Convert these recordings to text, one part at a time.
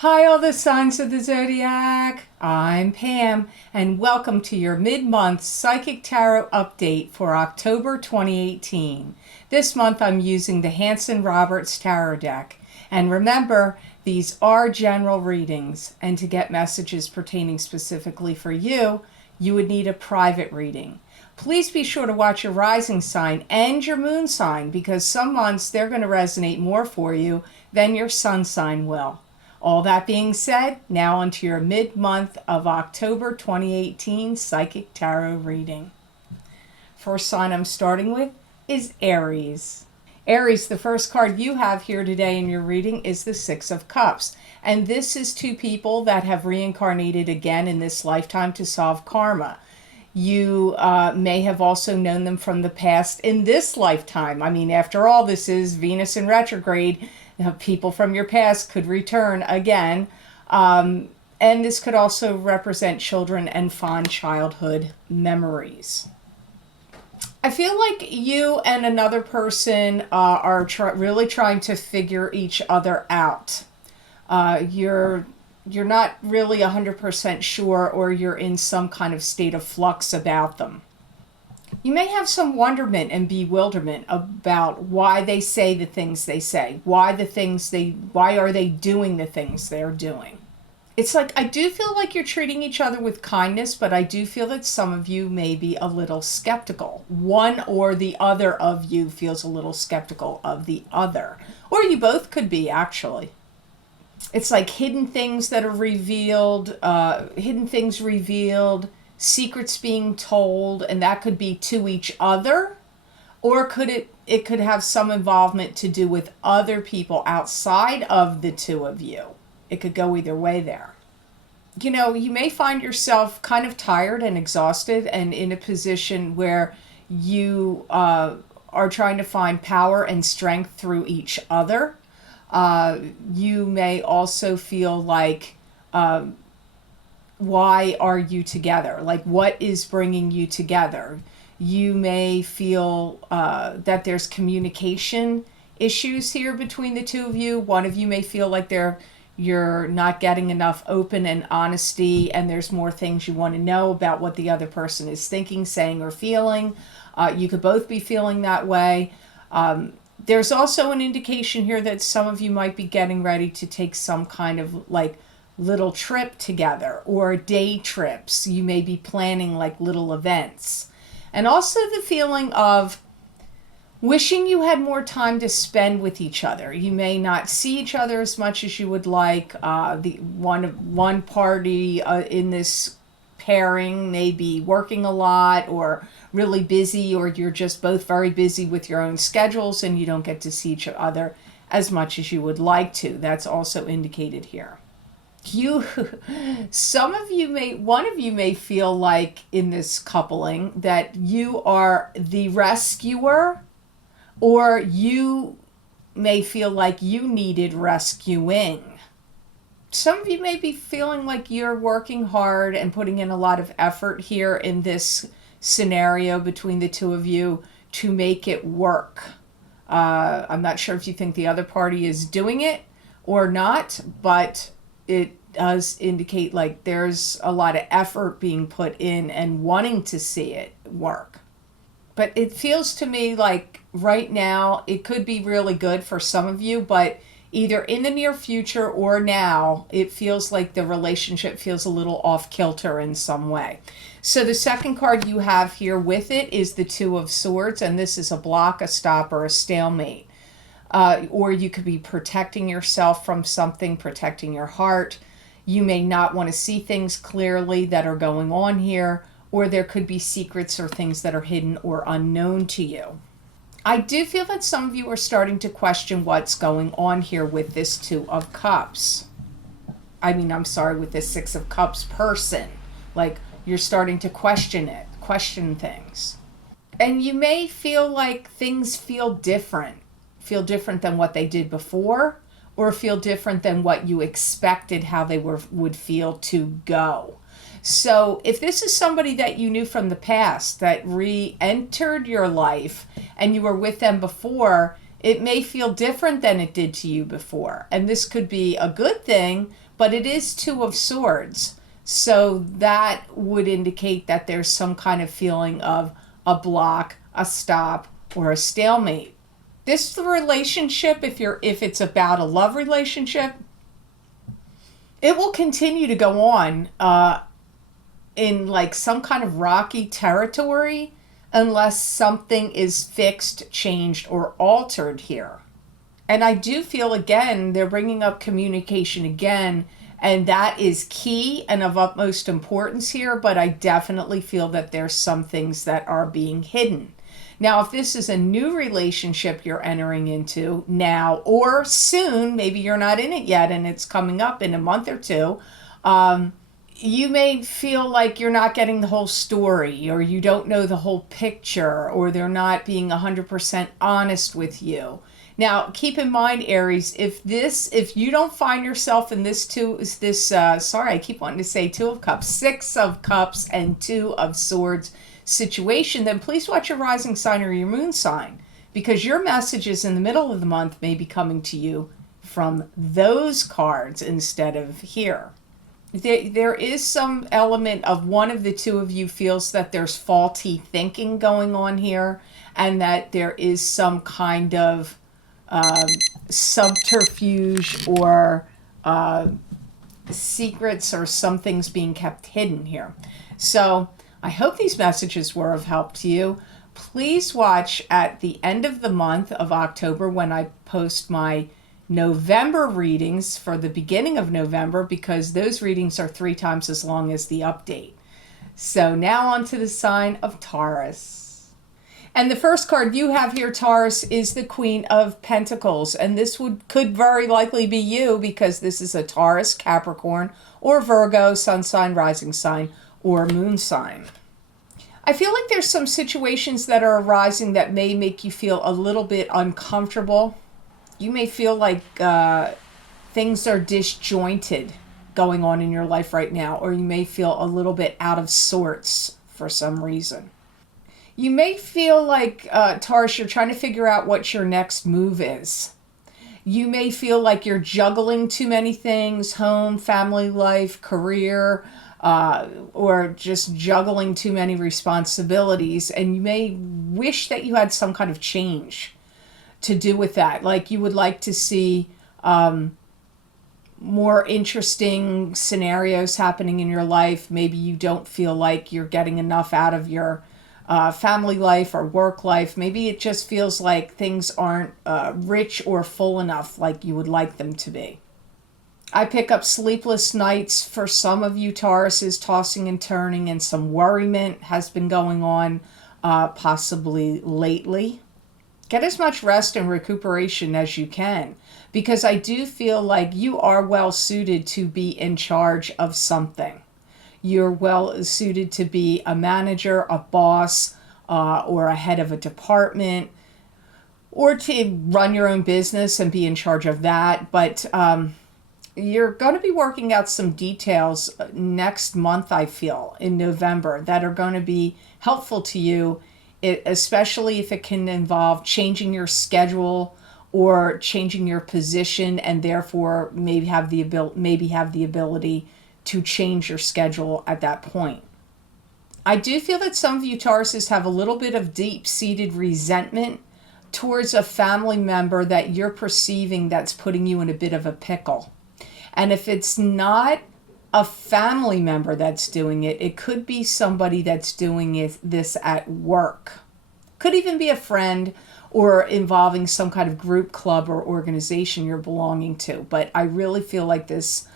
Hi, all the signs of the Zodiac. I'm Pam, and welcome to your mid-month Psychic Tarot update for October 2018. This month I'm using the Hanson-Roberts Tarot deck. And remember, these are general readings, and to get messages pertaining specifically for you, you would need a private reading. Please be sure to watch your rising sign and your moon sign, because some months they're going to resonate more for you than your sun sign will. All that being said, now onto your mid-month of October 2018 Psychic Tarot reading. First sign I'm starting with is Aries. Aries, the first card you have here today in your reading is the Six of Cups. And this is two people that have reincarnated again in this lifetime to solve karma. You may have also known them from the past in this lifetime. I mean, after all, this is Venus in retrograde. People from your past could return again. And this could also represent children and fond childhood memories. I feel like you and another person are really trying to figure each other out. You're not really 100% sure, or you're in some kind of state of flux about them. You may have some wonderment and bewilderment about why they say the things they say, why are they doing the things they're doing. It's like, I do feel like you're treating each other with kindness, but I do feel that some of you may be a little skeptical. One or the other of you feels a little skeptical of the other. Or you both could be, actually. It's like hidden things that are revealed, secrets being told, and that could be to each other, or it could have some involvement to do with other people outside of the two of you. It could go either way there. You know, you may find yourself kind of tired and exhausted and in a position where you are trying to find power and strength through each other. You may also feel like, why are you together? Like, what is bringing you together? You may feel that there's communication issues here between the two of you. One of you may feel like you're not getting enough open and honesty, and there's more things you want to know about what the other person is thinking, saying, or feeling. You could both be feeling that way. There's also an indication here that some of you might be getting ready to take some kind of like little trip together, or day trips. You may be planning like little events. And also the feeling of wishing you had more time to spend with each other. You may not see each other as much as you would like. The one party in this pairing may be working a lot or really busy, or you're just both very busy with your own schedules and you don't get to see each other as much as you would like to. That's also indicated here. One of you may feel like in this coupling that you are the rescuer, or you may feel like you needed rescuing. Some of you may be feeling like you're working hard and putting in a lot of effort here in this scenario between the two of you to make it work. I'm not sure if you think the other party is doing it or not, but it does indicate like there's a lot of effort being put in and wanting to see it work. But it feels to me like right now it could be really good for some of you, but either in the near future or now, it feels like the relationship feels a little off kilter in some way. So the second card you have here with it is the Two of Swords, and this is a block, a stop, or a stalemate. Or you could be protecting yourself from something, protecting your heart. You may not want to see things clearly that are going on here, or there could be secrets or things that are hidden or unknown to you. I do feel that some of you are starting to question what's going on here with this Two of Cups. With this Six of Cups person. Like, you're starting to question things. And you may feel like things feel different than what they did before, or feel different than what you expected how they would feel to go. So if this is somebody that you knew from the past that re-entered your life and you were with them before, it may feel different than it did to you before. And this could be a good thing, but it is Two of Swords. So that would indicate that there's some kind of feeling of a block, a stop, or a stalemate. This relationship, if it's about a love relationship, it will continue to go on in like some kind of rocky territory unless something is fixed, changed, or altered here. And I do feel, again, they're bringing up communication again, and that is key and of utmost importance here, but I definitely feel that there's some things that are being hidden. Now, if this is a new relationship you're entering into now or soon, maybe you're not in it yet and it's coming up in a month or two, you may feel like you're not getting the whole story, or you don't know the whole picture, or they're not being 100% honest with you. Now, keep in mind, Aries, if you don't find yourself in I keep wanting to say Two of Cups, Six of Cups, and Two of Swords situation, then please watch your rising sign or your moon sign, because your messages in the middle of the month may be coming to you from those cards instead of here. There is some element of one of the two of you feels that there's faulty thinking going on here, and that there is some kind of subterfuge or secrets or some things being kept hidden here. So I hope these messages were of help to you. Please watch at the end of the month of October when I post my November readings for the beginning of November, because those readings are 3 times as long as the update. So now on to the sign of Taurus. And the first card you have here, Taurus, is the Queen of Pentacles. And this could very likely be you, because this is a Taurus, Capricorn, or Virgo, sun sign, rising sign, or moon sign. I feel like there's some situations that are arising that may make you feel a little bit uncomfortable. You may feel like things are disjointed going on in your life right now, or you may feel a little bit out of sorts for some reason. You may feel like, Taurus, you're trying to figure out what your next move is. You may feel like you're juggling too many things, home, family life, career, or just juggling too many responsibilities, and you may wish that you had some kind of change to do with that. Like you would like to see more interesting scenarios happening in your life. Maybe you don't feel like you're getting enough out of your family life or work life. Maybe it just feels like things aren't rich or full enough like you would like them to be. I pick up sleepless nights for some of you Tauruses, tossing and turning, and some worriment has been going on possibly lately. Get as much rest and recuperation as you can, because I do feel like you are well suited to be in charge of something. You're well suited to be a manager, a boss, or a head of a department, or to run your own business and be in charge of that. But you're going to be working out some details next month, I feel, in November, that are going to be helpful to you, especially if it can involve changing your schedule or changing your position, and therefore maybe have the ability to change your schedule at that point. I do feel that some of you Tauruses have a little bit of deep-seated resentment towards a family member that you're perceiving that's putting you in a bit of a pickle. And if it's not a family member that's doing it, it could be somebody that's doing this at work. Could even be a friend, or involving some kind of group, club, or organization you're belonging to. But I really feel like this,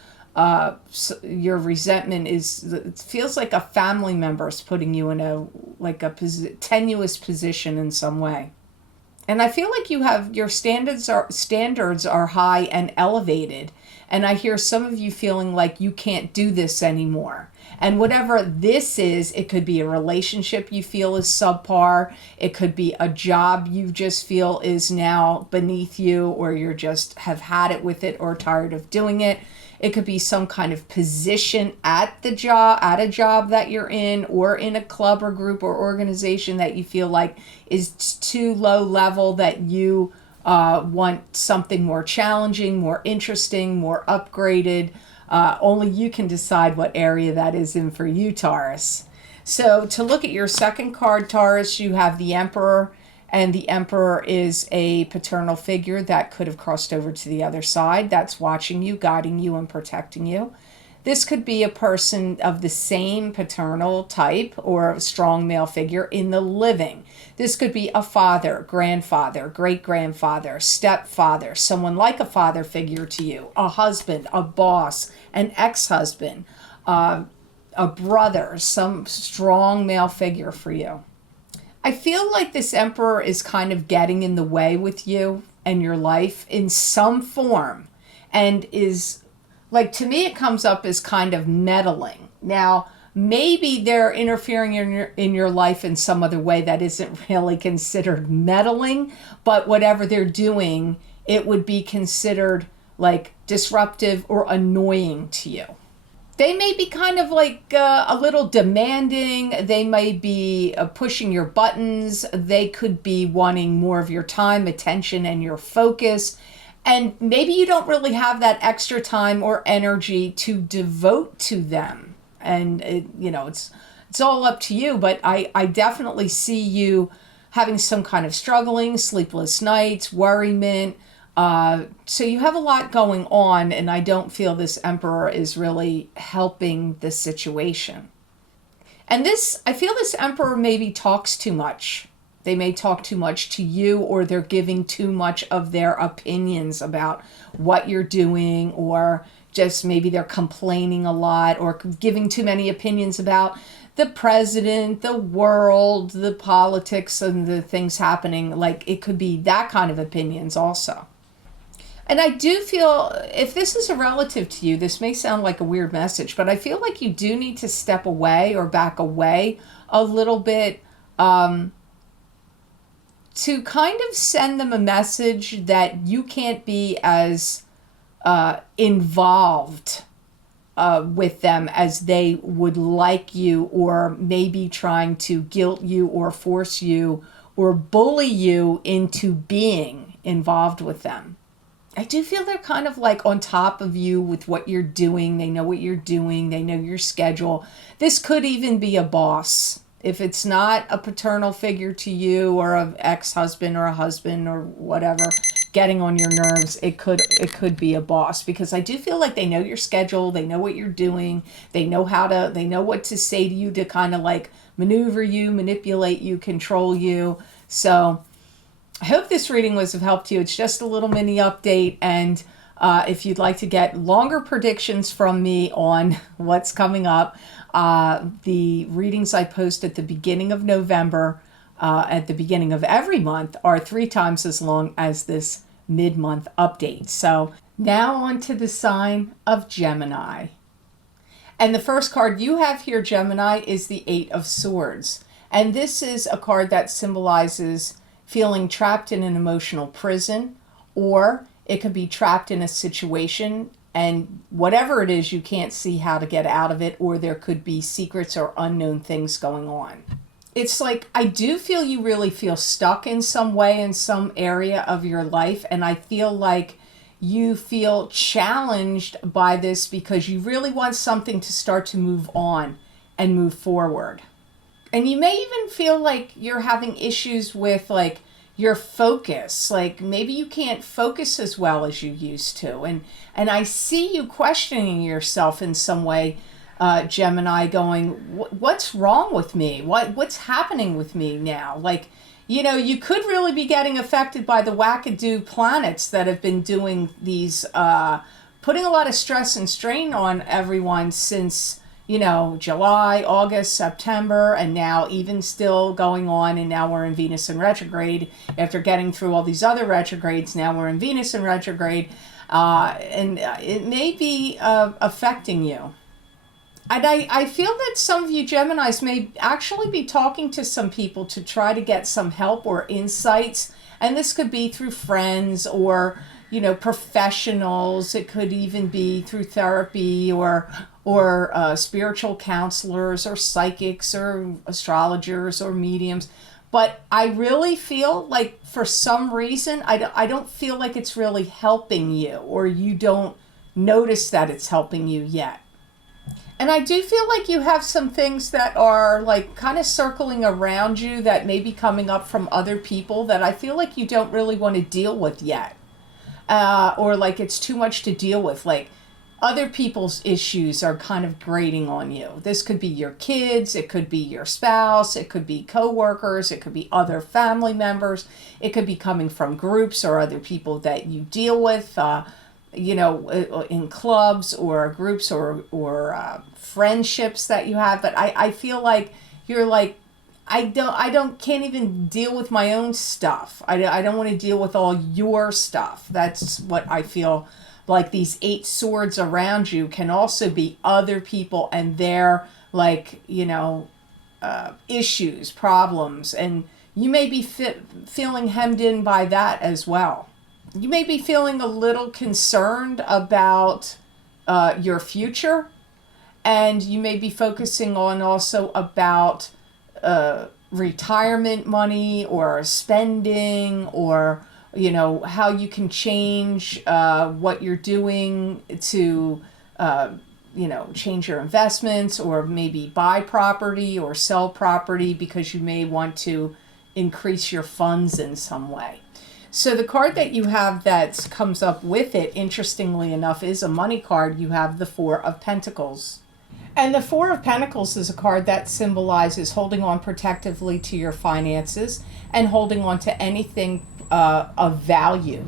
your resentment it feels like a family member is putting you in a tenuous position in some way. And I feel like you have your standards are high and elevated. And I hear some of you feeling like you can't do this anymore. And whatever this is, it could be a relationship you feel is subpar. It could be a job you just feel is now beneath you, or you just have had it with it or tired of doing it. It could be some kind of position at a job that you're in, or in a club or group or organization that you feel like is too low level, that you want something more challenging, more interesting, more upgraded. Only you can decide what area that is in for you, Taurus. So to look at your second card, Taurus, you have the Emperor, and the Emperor is a paternal figure that could have crossed over to the other side, that's watching you, guiding you, and protecting you. This could be a person of the same paternal type or a strong male figure in the living. This could be a father, grandfather, great-grandfather, stepfather, someone like a father figure to you, a husband, a boss, an ex-husband, a brother, some strong male figure for you. I feel like this Emperor is kind of getting in the way with you and your life in some form, and is, like, to me it comes up as kind of meddling. Now, maybe they're interfering in your life in some other way that isn't really considered meddling, but whatever they're doing, it would be considered like disruptive or annoying to you. They may be kind of like a little demanding. They may be pushing your buttons. They could be wanting more of your time, attention, and your focus. And maybe you don't really have that extra time or energy to devote to them. And, it's all up to you. But I definitely see you having some kind of struggling, sleepless nights, worriment. So you have a lot going on, and I don't feel this Emperor is really helping the situation. And I feel this Emperor maybe talks too much. They may talk too much to you, or they're giving too much of their opinions about what you're doing, or just maybe they're complaining a lot, or giving too many opinions about the president, the world, the politics, and the things happening. Like, it could be that kind of opinions also. And I do feel, if this is a relative to you, this may sound like a weird message, but I feel like you do need to step away or back away a little bit to kind of send them a message that you can't be as involved with them as they would like you, or maybe trying to guilt you or force you or bully you into being involved with them. I do feel they're kind of like on top of you with what you're doing. They know what you're doing. They know your schedule. This could even be a boss. If it's not a paternal figure to you, or an ex-husband or a husband or whatever getting on your nerves, it could be a boss, because I do feel like they know your schedule. They know what you're doing. They know what to say to you to kind of like maneuver you, manipulate you, control you. So I hope this reading was of help to you. It's just a little mini update, and if you'd like to get longer predictions from me on what's coming up, the readings I post at the beginning of November, at the beginning of every month, are 3 times as long as this mid-month update. So now on to the sign of Gemini. And the first card you have here, Gemini, is the 8 of Swords. And this is a card that symbolizes feeling trapped in an emotional prison, or it could be trapped in a situation, and whatever it is, you can't see how to get out of it, or there could be secrets or unknown things going on. It's like, I do feel you really feel stuck in some way in some area of your life, and I feel like you feel challenged by this because you really want something to start to move on and move forward. And you may even feel like you're having issues with like your focus. Like maybe you can't focus as well as you used to. And I see you questioning yourself in some way, Gemini, going, what's wrong with me? What's happening with me now? Like, you know, you could really be getting affected by the wackadoo planets that have been doing these, putting a lot of stress and strain on everyone since, you know, July, August, September, and now even still going on. And now we're in Venus in retrograde. After getting through all these other retrogrades, now we're in Venus in retrograde. And it may be affecting you. And I feel that some of you Geminis may actually be talking to some people to try to get some help or insights. And this could be through friends or, you know, professionals. It could even be through therapy or spiritual counselors or psychics or astrologers or mediums. But I really feel like for some reason, I don't feel like it's really helping you, or you don't noticed that it's helping you yet. And I do feel like you have some things that are like kind of circling around you that may be coming up from other people that I feel like you don't really want to deal with yet. Or like it's too much to deal with. Like other people's issues are kind of grating on you. This could be your kids, it could be your spouse, it could be coworkers, it could be other family members, it could be coming from groups or other people that you deal with, in clubs or groups or friendships that you have. But I feel like you're like, can't even deal with my own stuff. I don't want to deal with all your stuff. That's what I feel like. These 8 swords around you can also be other people and their issues, problems, and you may be feeling hemmed in by that as well. You may be feeling a little concerned about your future, and you may be focusing on also about retirement money or spending, or how you can change what you're doing to change your investments, or maybe buy property or sell property because you may want to increase your funds in some way. So the card that you have that comes up with it, interestingly enough, is a money card. You have the 4 of Pentacles. And the 4 of Pentacles is a card that symbolizes holding on protectively to your finances and holding on to anything of value.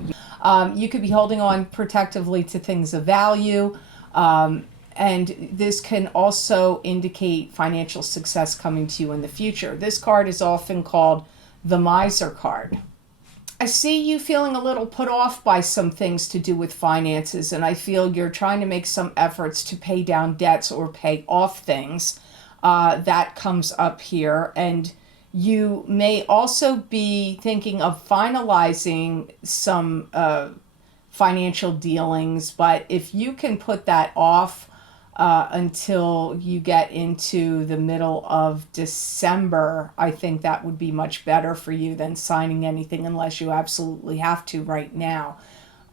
You could be holding on protectively to things of value, and this can also indicate financial success coming to you in the future. This card is often called the Miser card. I see you feeling a little put off by some things to do with finances, and I feel you're trying to make some efforts to pay down debts or pay off things. That comes up here, and you may also be thinking of finalizing some financial dealings, but if you can put that off until you get into the middle of December, I think that would be much better for you than signing anything unless you absolutely have to right now.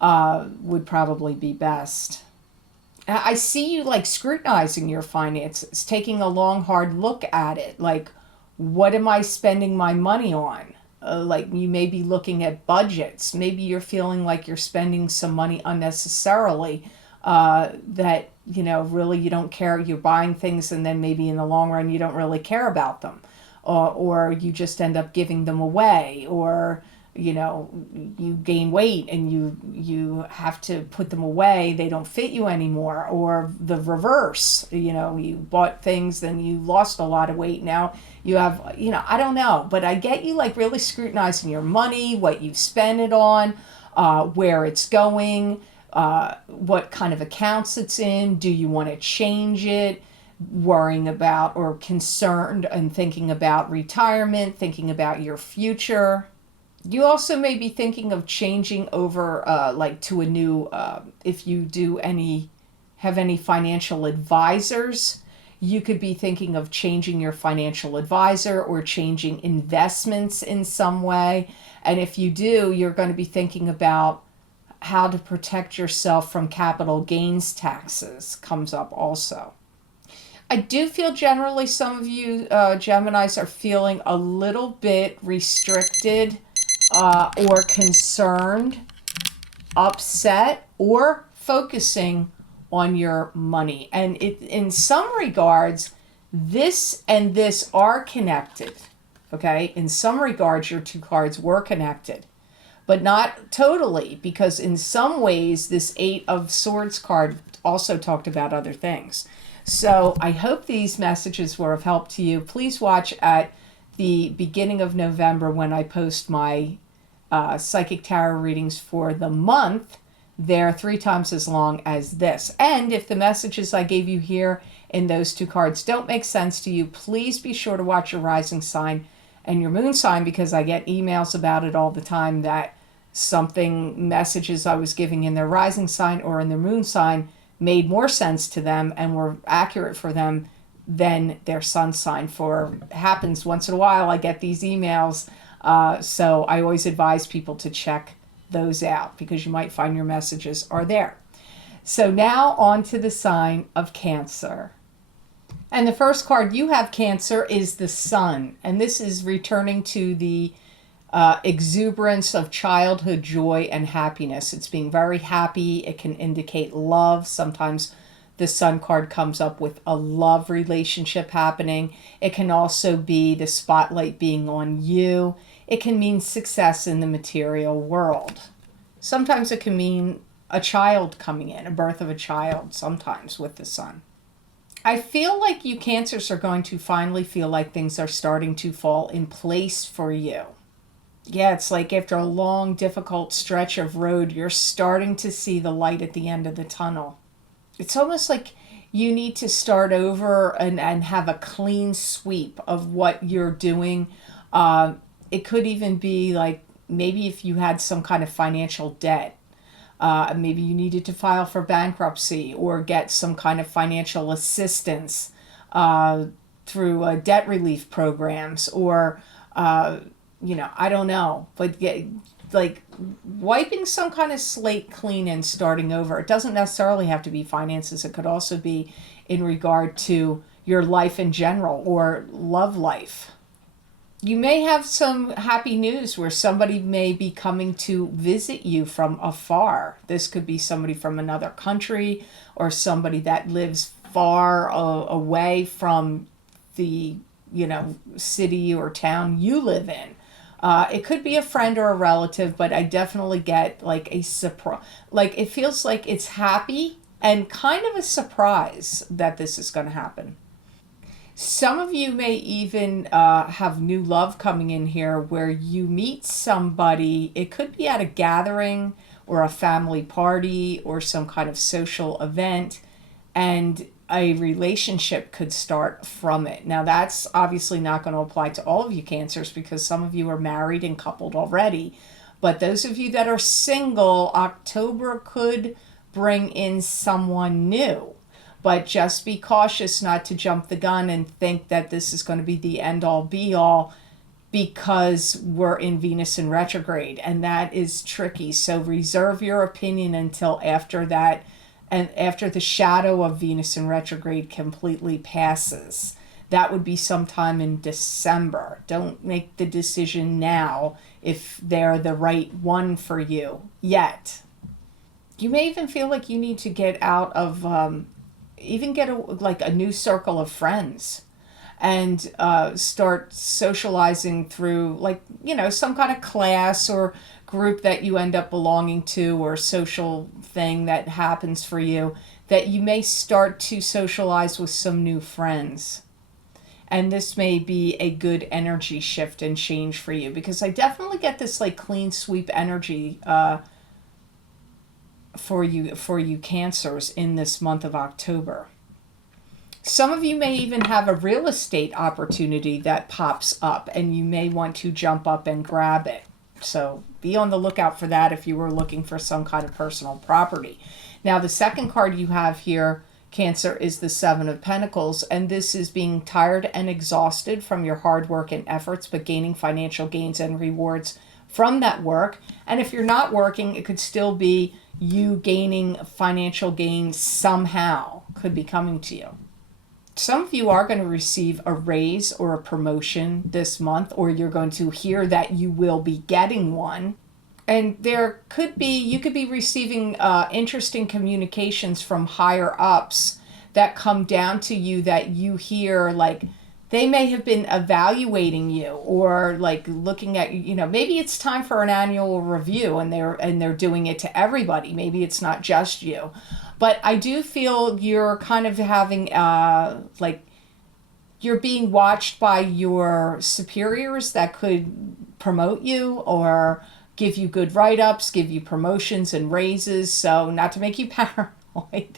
Would probably be best. I see you like scrutinizing your finances, taking a long, hard look at it. Like, what am I spending my money on? Like you may be looking at budgets. Maybe you're feeling like you're spending some money unnecessarily, that really you don't care. You're buying things and then maybe in the long run you don't really care about them, or you just end up giving them away, or you gain weight and you have to put them away. They don't fit you anymore, or the reverse. You bought things, then you lost a lot of weight. Now you have, I don't know, but I get you like really scrutinizing your money, what you've spent it on, where it's going, what kind of accounts it's in. Do you want to change it? Worrying about or concerned and thinking about retirement, thinking about your future. You also may be thinking of changing over to a new, if you have any financial advisors, you could be thinking of changing your financial advisor or changing investments in some way. And if you do, you're going to be thinking about how to protect yourself from capital gains taxes comes up also. I do feel generally some of you Geminis are feeling a little bit restricted, or concerned, upset, or focusing on your money. And in some regards, this and this are connected. Okay? In some regards, your 2 cards were connected, but not totally, because in some ways, this 8 of Swords card also talked about other things. So I hope these messages were of help to you. Please watch at the beginning of November when I post my psychic tarot readings for the month. They're 3 times as long as this. And if the messages I gave you here in those 2 cards don't make sense to you, please be sure to watch your rising sign and your moon sign, because I get emails about it all the time that messages I was giving in their rising sign or in their moon sign made more sense to them and were accurate for them than their sun sign. Happens once in a while, I get these emails. So I always advise people to check those out, because you might find your messages are there. So now on to the sign of Cancer. And the first card you have, Cancer, is the Sun. And this is returning to the exuberance of childhood joy and happiness. It's being very happy. It can indicate love. Sometimes the Sun card comes up with a love relationship happening. It can also be the spotlight being on you. It can mean success in the material world. Sometimes it can mean a child coming in, a birth of a child, sometimes with the Sun. I feel like you Cancers are going to finally feel like things are starting to fall in place for you. Yeah, it's like after a long, difficult stretch of road, you're starting to see the light at the end of the tunnel. It's almost like you need to start over and have a clean sweep of what you're doing. It could even be like maybe if you had some kind of financial debt. Maybe you needed to file for bankruptcy or get some kind of financial assistance through debt relief programs or I don't know, but like wiping some kind of slate clean and starting over. It doesn't necessarily have to be finances. It could also be in regard to your life in general or love life. You may have some happy news where somebody may be coming to visit you from afar. This could be somebody from another country or somebody that lives far away from the city or town you live in. It could be a friend or a relative, but I definitely get like a surprise. Like it feels like it's happy and kind of a surprise that this is going to happen. Some of you may even have new love coming in here where you meet somebody. It could be at a gathering or a family party or some kind of social event, and a relationship could start from it. Now, that's obviously not going to apply to all of you Cancers because some of you are married and coupled already. But those of you that are single, October could bring in someone new. But just be cautious not to jump the gun and think that this is going to be the end all be all because we're in Venus in retrograde, and that is tricky. So reserve your opinion until after that, and after the shadow of Venus in retrograde completely passes. That would be sometime in December. Don't make the decision now if they're the right one for you yet. You may even feel like you need to get out of even get a new circle of friends and start socializing through some kind of class or group that you end up belonging to or social thing that happens for you, that you may start to socialize with some new friends. And this may be a good energy shift and change for you because I definitely get this like clean sweep energy for you Cancers in this month of October. Some of you may even have a real estate opportunity that pops up and you may want to jump up and grab it. So be on the lookout for that if you were looking for some kind of personal property. Now, the second card you have here, Cancer, is the Seven of Pentacles, and this is being tired and exhausted from your hard work and efforts, but gaining financial gains and rewards from that work. And if you're not working, it could still be you gaining financial gains somehow, could be coming to you. Some of you are going to receive a raise or a promotion this month, or you're going to hear that you will be getting one. And you could be receiving interesting communications from higher ups that come down to you that you hear like they may have been evaluating you or like looking at, maybe it's time for an annual review and they're doing it to everybody. Maybe it's not just you. But I do feel you're kind of having you're being watched by your superiors that could promote you or give you good write-ups, give you promotions and raises. So not to make you paranoid.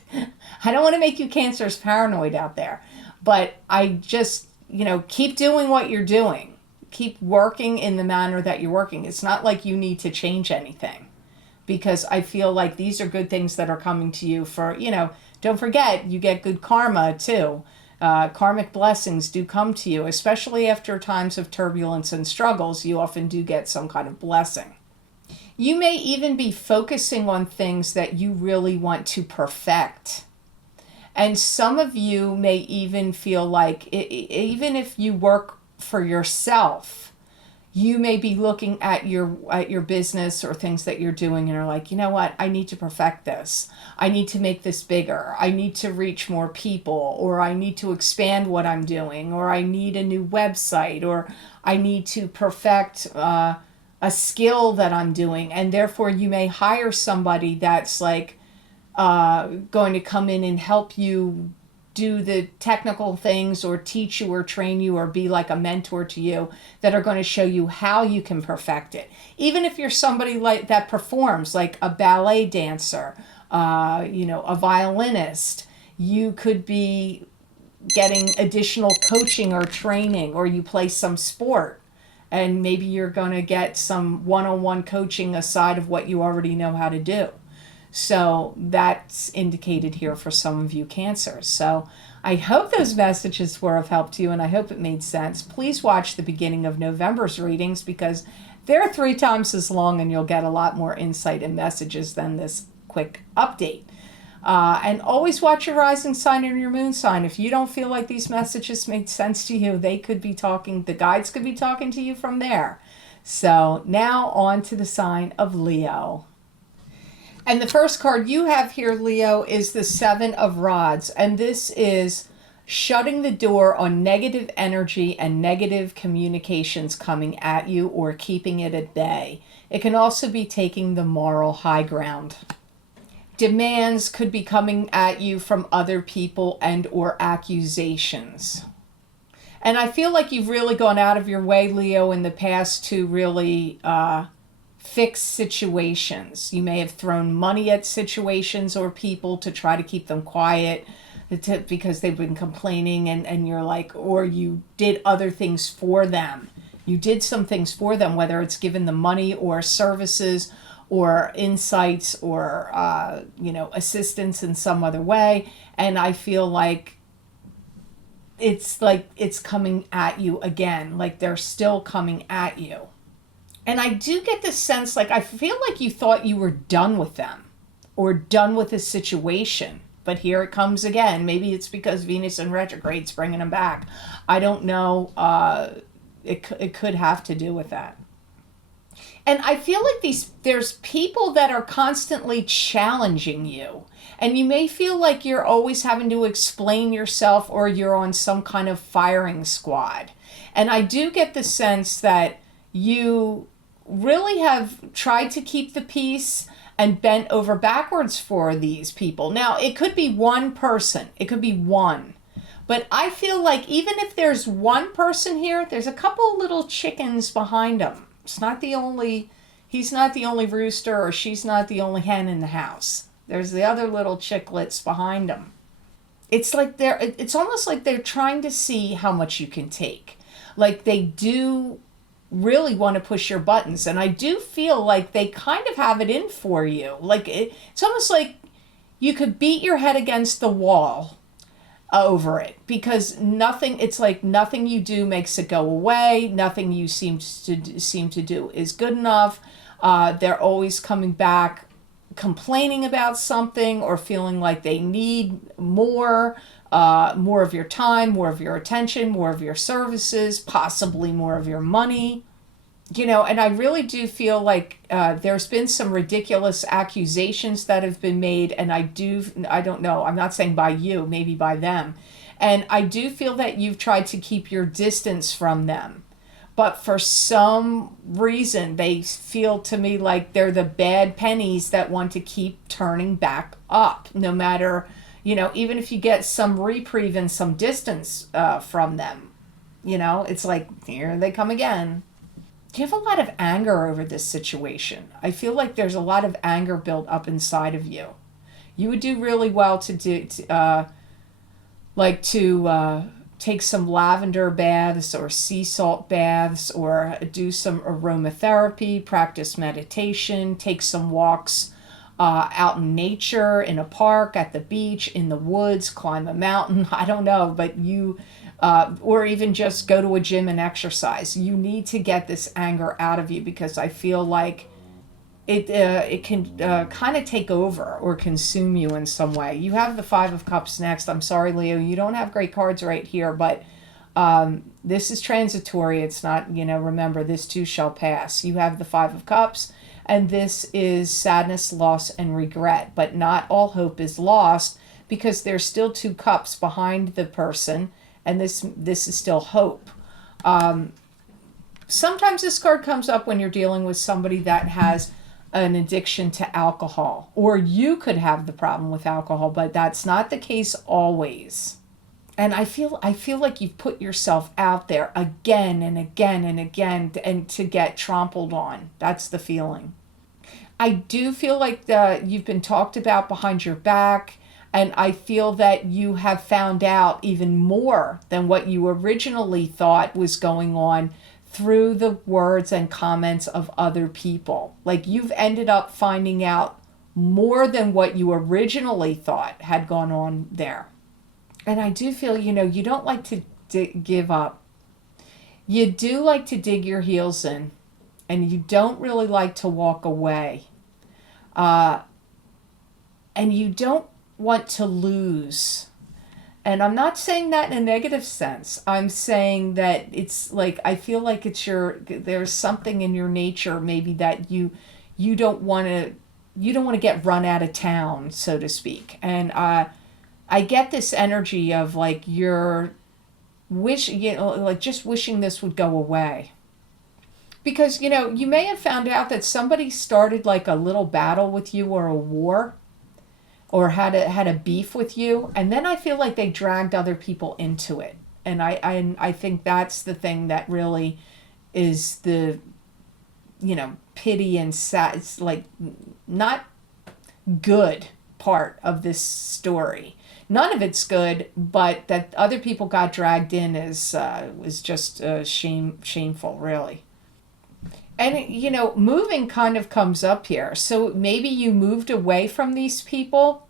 I don't want to make you Cancers paranoid out there. But I just, keep doing what you're doing. Keep working in the manner that you're working. It's not like you need to change anything. Because I feel like these are good things that are coming to you for, don't forget, you get good karma too. Karmic blessings do come to you, especially after times of turbulence and struggles. You often do get some kind of blessing. You may even be focusing on things that you really want to perfect. And some of you may even feel like, even if you work for yourself, you may be looking at your business or things that you're doing and are like, you know what, I need to perfect this. I need to make this bigger. I need to reach more people, or I need to expand what I'm doing, or I need a new website, or I need to perfect a skill that I'm doing. And therefore you may hire somebody that's like going to come in and help you do the technical things, or teach you or train you, or be like a mentor to you, that are going to show you how you can perfect it. Even if you're somebody like that performs, like a ballet dancer, a violinist, you could be getting additional coaching or training, or you play some sport and maybe you're going to get some one-on-one coaching aside of what you already know how to do. So that's indicated here for some of you Cancers. So I hope those messages were of help to you, and I hope it made sense. Please watch the beginning of November's readings, because they're 3 times as long and you'll get a lot more insight and messages than this quick update. And always watch your rising sign and your moon sign. If you don't feel like these messages made sense to you, they could be talking, the guides could be talking to you from there. So now on to the sign of Leo. And the first card you have here, Leo, is the 7 of Rods. And this is shutting the door on negative energy and negative communications coming at you, or keeping it at bay. It can also be taking the moral high ground. Demands could be coming at you from other people and or accusations. And I feel like you've really gone out of your way, Leo, in the past to really fix situations. You may have thrown money at situations or people to try to keep them quiet because they've been complaining, and you're like, or you did other things for them. You did some things for them, whether it's given them money or services or insights or, assistance in some other way. And I feel like it's coming at you again, like they're still coming at you. And I do get this sense, like, I feel like you thought you were done with them or done with this situation. But here it comes again. Maybe it's because Venus in retrograde's bringing them back. I don't know. It could have to do with that. And I feel like there's people that are constantly challenging you. And you may feel like you're always having to explain yourself, or you're on some kind of firing squad. And I do get the sense that you really have tried to keep the peace and bent over backwards for these people. Now, it could be one person. It could be one. But I feel like even if there's one person here, there's a couple little chickens behind him. He's not the only rooster, or she's not the only hen in the house. There's the other little chicklets behind him. It's almost like they're trying to see how much you can take. Like they do really want to push your buttons. And I do feel like they kind of have it in for you. Like it's almost like you could beat your head against the wall over it, because nothing you do makes it go away. Nothing you seem to do is good enough. They're always coming back complaining about something, or feeling like they need more of your time, more of your attention, more of your services, possibly more of your money. And I really do feel like there's been some ridiculous accusations that have been made, and I don't know, I'm not saying by you, maybe by them. And I do feel that you've tried to keep your distance from them. But for some reason, they feel to me like they're the bad pennies that want to keep turning back up, no matter, even if you get some reprieve and some distance from them. It's like, here they come again. You have a lot of anger over this situation. I feel like there's a lot of anger built up inside of you. You would do really well to take some lavender baths or sea salt baths, or do some aromatherapy, practice meditation, take some walks out in nature, in a park, at the beach, in the woods, climb a mountain. I don't know, but or even just go to a gym and exercise. You need to get this anger out of you, because I feel like it can kind of take over or consume you in some way. You have the Five of Cups next. I'm sorry, Leo, you don't have great cards right here, but this is transitory. It's not, remember, this too shall pass. You have the Five of Cups, and this is sadness, loss, and regret. But not all hope is lost, because there's still two cups behind the person, and this is still hope. Sometimes this card comes up when you're dealing with somebody that has an addiction to alcohol, or you could have the problem with alcohol, but that's not the case always. And I feel like you've put yourself out there again and again and again, and to get trampled on. That's the feeling. I do feel like you've been talked about behind your back, and I feel that you have found out even more than what you originally thought was going on through the words and comments of other people. Like, you've ended up finding out more than what you originally thought had gone on there. And I do feel, you don't like to give up. You do like to dig your heels in, and you don't really like to walk away. And you don't want to lose. And I'm not saying that in a negative sense. I'm saying that it's like, I feel like there's something in your nature maybe that you don't want to get run out of town, so to speak. And I get this energy of like you're just wishing this would go away. Because, you may have found out that somebody started like a little battle with you, or a war, or had a beef with you, and then I feel like they dragged other people into it. And I think that's the thing that really is the, pity and sad, it's like not good part of this story. None of it's good, but that other people got dragged in was just shameful, really. And, moving kind of comes up here. So maybe you moved away from these people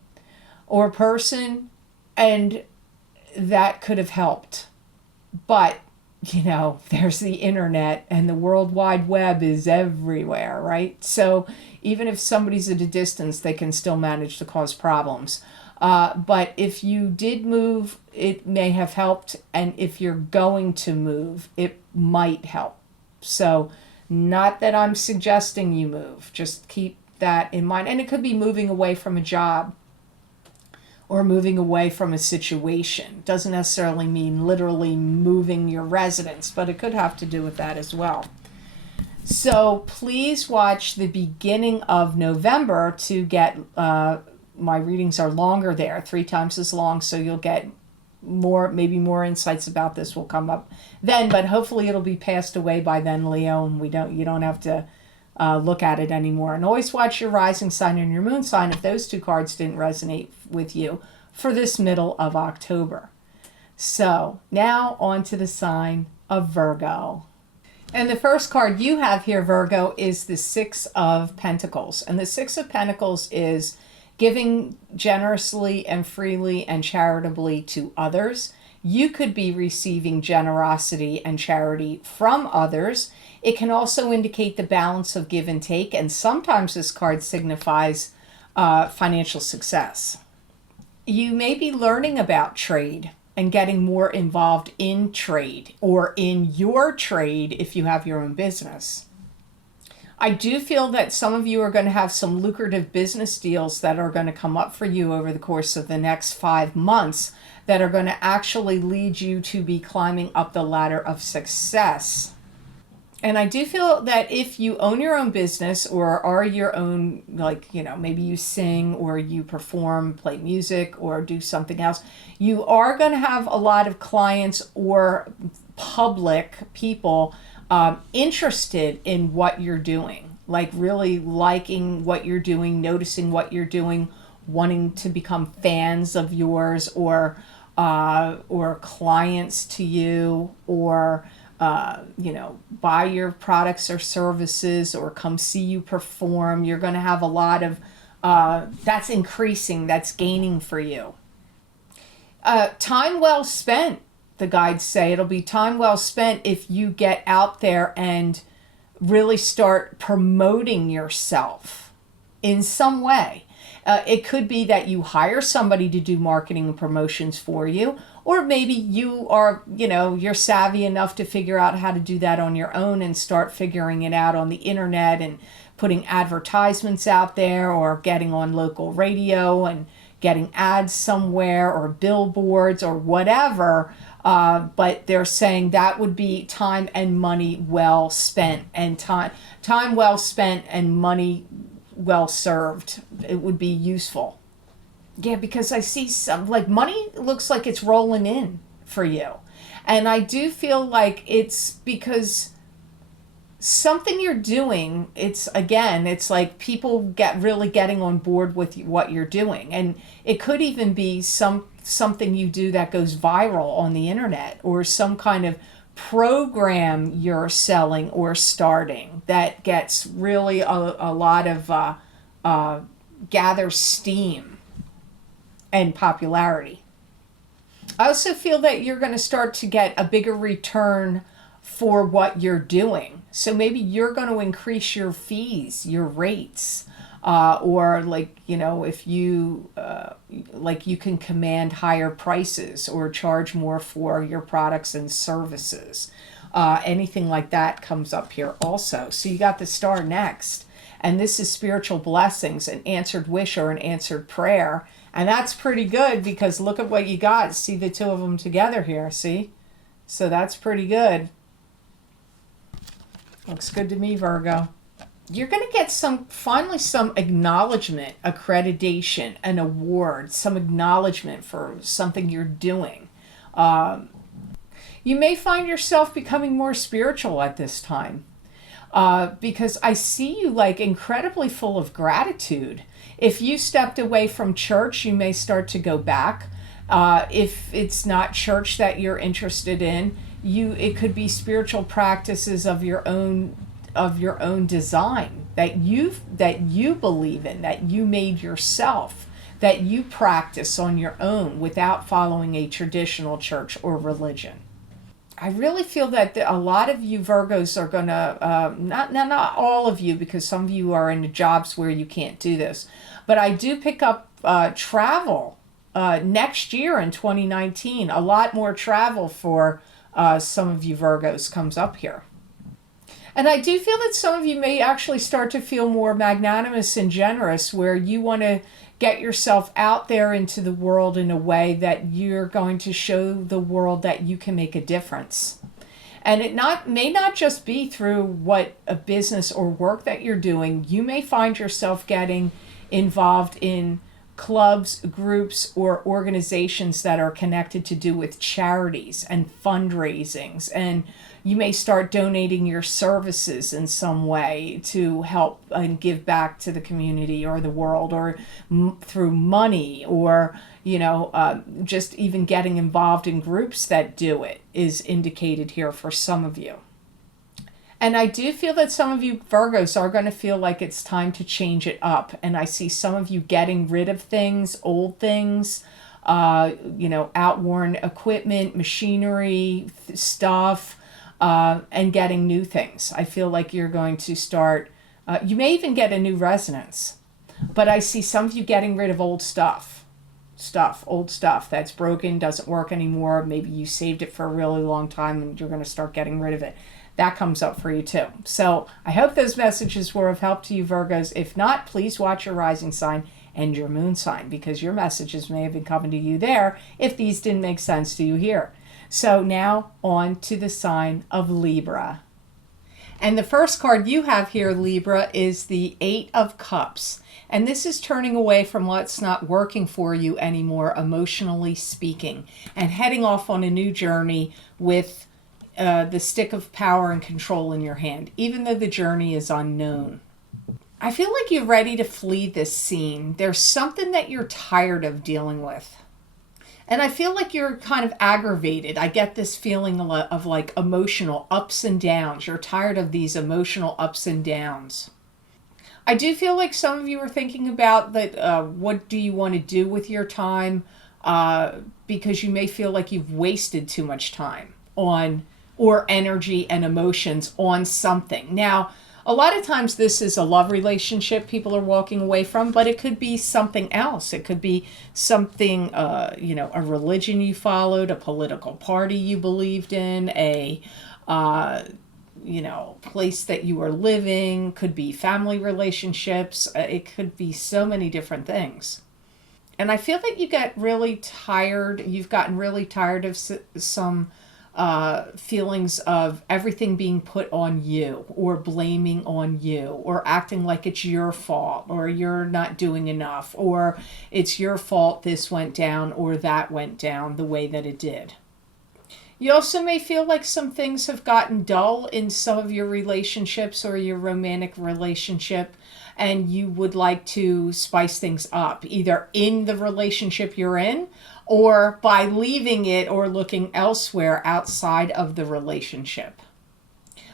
or person, and that could have helped. But, there's the internet, and the World Wide Web is everywhere, right? So even if somebody's at a distance, they can still manage to cause problems. But if you did move, it may have helped. And if you're going to move, it might help. So not that I'm suggesting you move, just keep that in mind. And it could be moving away from a job or moving away from a situation. Doesn't necessarily mean literally moving your residence, but it could have to do with that as well. So please watch the beginning of November to get, my readings are longer there, 3 times as long, so you'll get maybe more insights about this will come up then, but hopefully it'll be passed away by then, Leo, and you don't have to look at it anymore. And always watch your rising sign and your moon sign if those 2 cards didn't resonate with you for this middle of October. So now on to the sign of Virgo. And the first card you have here, Virgo, is the Six of Pentacles. And the Six of Pentacles is giving generously and freely and charitably to others. You could be receiving generosity and charity from others. It can also indicate the balance of give and take, and sometimes this card signifies financial success. You may be learning about trade and getting more involved in trade, or in your trade if you have your own business. I do feel that some of you are going to have some lucrative business deals that are going to come up for you over the course of the next 5 months that are going to actually lead you to be climbing up the ladder of success. And I do feel that if you own your own business or are your own, maybe you sing or you perform, play music or do something else, you are going to have a lot of clients or public people interested in what you're doing, like really liking what you're doing, noticing what you're doing, wanting to become fans of yours or clients to you, or buy your products or services or come see you perform. You're going to have a lot of that's increasing, that's gaining for you. Time well spent. The guides say it'll be time well spent if you get out there and really start promoting yourself. in some way. It could be that you hire somebody to do marketing and promotions for you, or maybe you are, you're savvy enough to figure out how to do that on your own and start figuring it out on the internet and putting advertisements out there, or getting on local radio and getting ads somewhere, or billboards or whatever. But they're saying that would be time and money well spent, and time well spent and money well served. It would be useful. Yeah, because I see some, like, money looks like it's rolling in for you. And I do feel like it's because something you're doing, it's like people getting on board with what you're doing. And it could even be something you do that goes viral on the internet, or some kind of program you're selling or starting that gets really a lot of gathers steam and popularity. I also feel that you're going to start to get a bigger return for what you're doing. So maybe you're going to increase your fees, your rates, or if you you can command higher prices or charge more for your products and services. Anything like that comes up here also. So you got the star next, and this is spiritual blessings, an answered wish or an answered prayer. And that's pretty good, because look at what you got. See the two of them together here, see? So that's pretty good. Looks good to me, Virgo. You're going to get finally some acknowledgement, accreditation, an award, some acknowledgement for something you're doing. You may find yourself becoming more spiritual at this time, because I see you like incredibly full of gratitude. If you stepped away from church, you may start to go back. If it's not church that you're interested in, it could be spiritual practices of your own design that you believe in, that you made yourself, that you practice on your own without following a traditional church or religion. I really feel that a lot of you Virgos are going to, not all of you, because some of you are in jobs where you can't do this, but I do pick up travel next year in 2019. A lot more travel for some of you Virgos comes up here. And I do feel that some of you may actually start to feel more magnanimous and generous, where you want to get yourself out there into the world in a way that you're going to show the world that you can make a difference. And it may not just be through what a business or work that you're doing. You may find yourself getting involved in clubs, groups, or organizations that are connected to do with charities and fundraisings, and you may start donating your services in some way to help and give back to the community or the world, or through money, or just even getting involved in groups that do it is indicated here for some of you. And I do feel that some of you Virgos are going to feel like it's time to change it up. And I see some of you getting rid of things, old things, outworn equipment, machinery, stuff, and getting new things. I feel like you're going to start, you may even get a new residence. But I see some of you getting rid of old stuff that's broken, doesn't work anymore. Maybe you saved it for a really long time and you're going to start getting rid of it. That comes up for you too. So I hope those messages were of help to you Virgos. If not, please watch your rising sign and your moon sign, because your messages may have been coming to you there if these didn't make sense to you here. So now on to the sign of Libra. And the first card you have here, Libra, is the Eight of Cups. And this is turning away from what's not working for you anymore, emotionally speaking, and heading off on a new journey with the stick of power and control in your hand, even though the journey is unknown. I feel like you're ready to flee this scene. There's something that you're tired of dealing with. And I feel like you're kind of aggravated. I get this feeling of like emotional ups and downs. You're tired of these emotional ups and downs. I do feel like some of you are thinking about that. What do you want to do with your time? Because you may feel like you've wasted too much time on, or energy and emotions on something. Now, A lot of times this is a love relationship people are walking away from, but it could be something else. It could be something, a religion you followed, a political party you believed in, a, place that you were living, could be family relationships. It could be so many different things. And I feel that you get really tired. You've gotten really tired of some feelings of everything being put on you, or blaming on you, or acting like it's your fault, or you're not doing enough, or it's your fault this went down or that went down the way that it did. You also may feel like some things have gotten dull in some of your relationships or your romantic relationship, and you would like to spice things up, either in the relationship you're in or by leaving it or looking elsewhere outside of the relationship.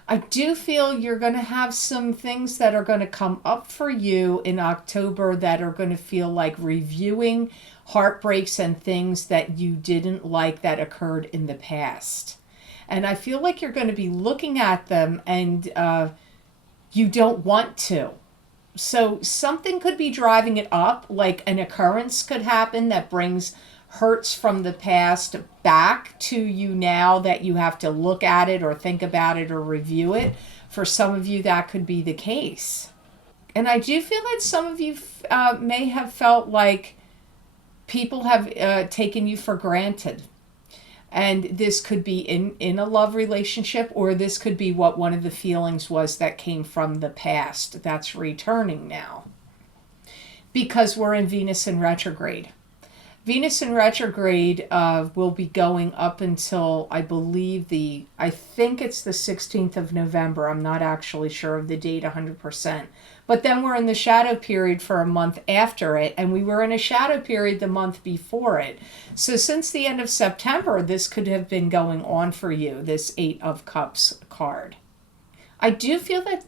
I do feel you're going to have some things that are going to come up for you in October that are going to feel like reviewing heartbreaks and things that you didn't like that occurred in the past. And I feel like you're going to be looking at them and you don't want to. So something could be driving it up, like an occurrence could happen that brings hurts from the past back to you now that you have to look at it or think about it or review it. For some of you, that could be the case. And I do feel that some of you may have felt like people have taken you for granted. And this could be in a love relationship, or this could be what one of the feelings was that came from the past that's returning now. Because we're in Venus in retrograde. Venus in retrograde will be going up until, I think it's the 16th of November. I'm not actually sure of the date 100%. But then we're in the shadow period for a month after it, and we were in a shadow period the month before it. So since the end of September, this could have been going on for you, this Eight of Cups card. I do feel that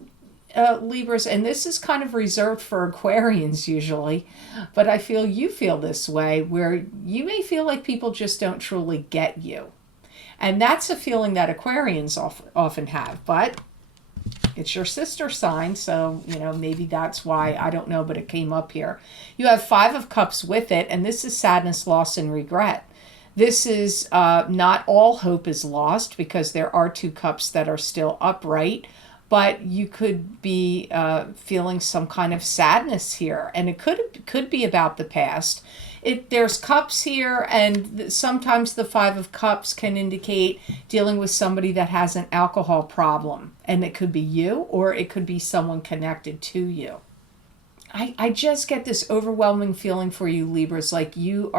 Libras, and this is kind of reserved for Aquarians usually, but I feel you feel this way, where you may feel like people just don't truly get you. And that's a feeling that Aquarians often have, but it's your sister sign, so, maybe that's why, I don't know, but it came up here. You have Five of Cups with it, and this is sadness, loss, and regret. This is not all hope is lost, because there are two cups that are still upright, but you could be feeling some kind of sadness here, and it could be about the past. There's cups here, and sometimes the Five of Cups can indicate dealing with somebody that has an alcohol problem, and it could be you, or it could be someone connected to you. I just get this overwhelming feeling for you, Libras, like you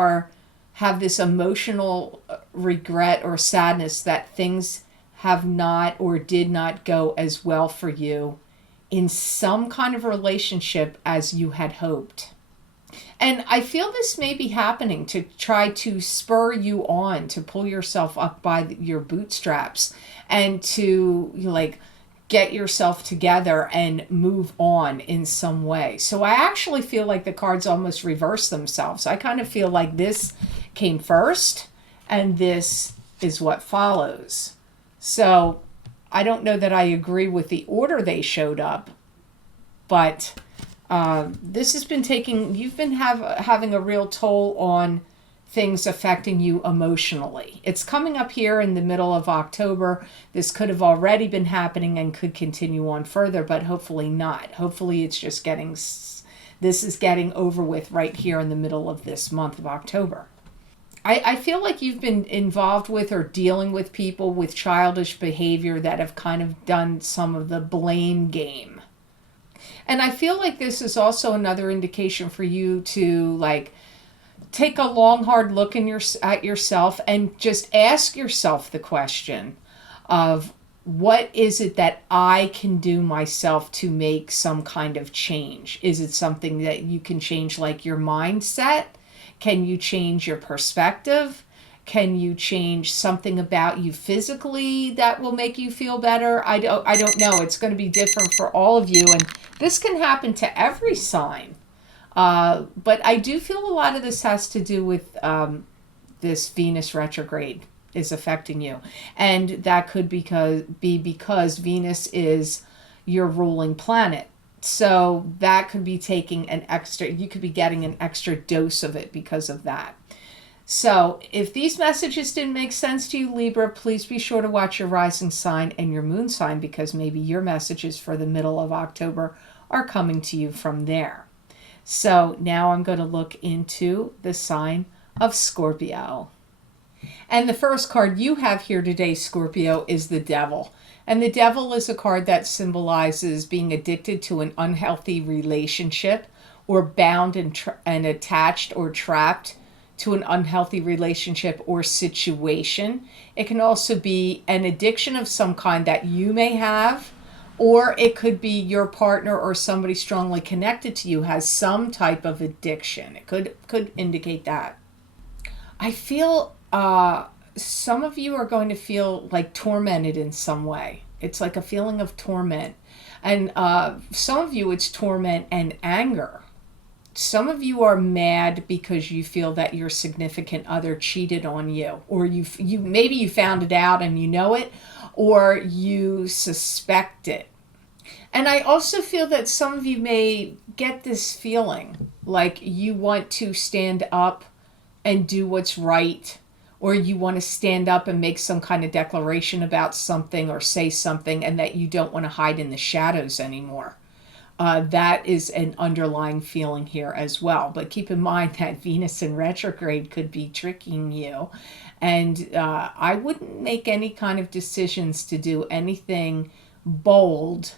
have this emotional regret or sadness that things have not or did not go as well for you in some kind of relationship as you had hoped. And I feel this may be happening to try to spur you on, to pull yourself up by your bootstraps and to get yourself together and move on in some way. So I actually feel like the cards almost reverse themselves. I kind of feel like this came first and this is what follows. So I don't know that I agree with the order they showed up, but this has been you've been having a real toll on things affecting you emotionally. It's coming up here in the middle of October. This could have already been happening and could continue on further, but hopefully not. Hopefully it's just this is getting over with right here in the middle of this month of October. I feel like you've been involved with or dealing with people with childish behavior that have kind of done some of the blame game. And I feel like this is also another indication for you to take a long, hard look at yourself and just ask yourself the question of, what is it that I can do myself to make some kind of change? Is it something that you can change, like your mindset? Can you change your perspective? Can you change something about you physically that will make you feel better? I don't know. It's going to be different for all of you, and this can happen to every sign. But I do feel a lot of this has to do with this Venus retrograde is affecting you, and that could be because Venus is your ruling planet. So that could be taking an extra, you could be getting an extra dose of it because of that. So if these messages didn't make sense to you, Libra, please be sure to watch your rising sign and your moon sign, because maybe your messages for the middle of October are coming to you from there. So now I'm going to look into the sign of Scorpio. And the first card you have here today, Scorpio, is the Devil. And the Devil is a card that symbolizes being addicted to an unhealthy relationship, or bound and attached or trapped to an unhealthy relationship or situation. It can also be an addiction of some kind that you may have, or it could be your partner or somebody strongly connected to you has some type of addiction. It could indicate that. I feel some of you are going to feel like tormented in some way. It's like a feeling of torment. And some of you, it's torment and anger. Some of you are mad because you feel that your significant other cheated on you, or maybe you found it out and you know it, or you suspect it. And I also feel that some of you may get this feeling like you want to stand up and do what's right, or you want to stand up and make some kind of declaration about something or say something, and that you don't want to hide in the shadows anymore. That is an underlying feeling here as well. But keep in mind that Venus in retrograde could be tricking you. And I wouldn't make any kind of decisions to do anything bold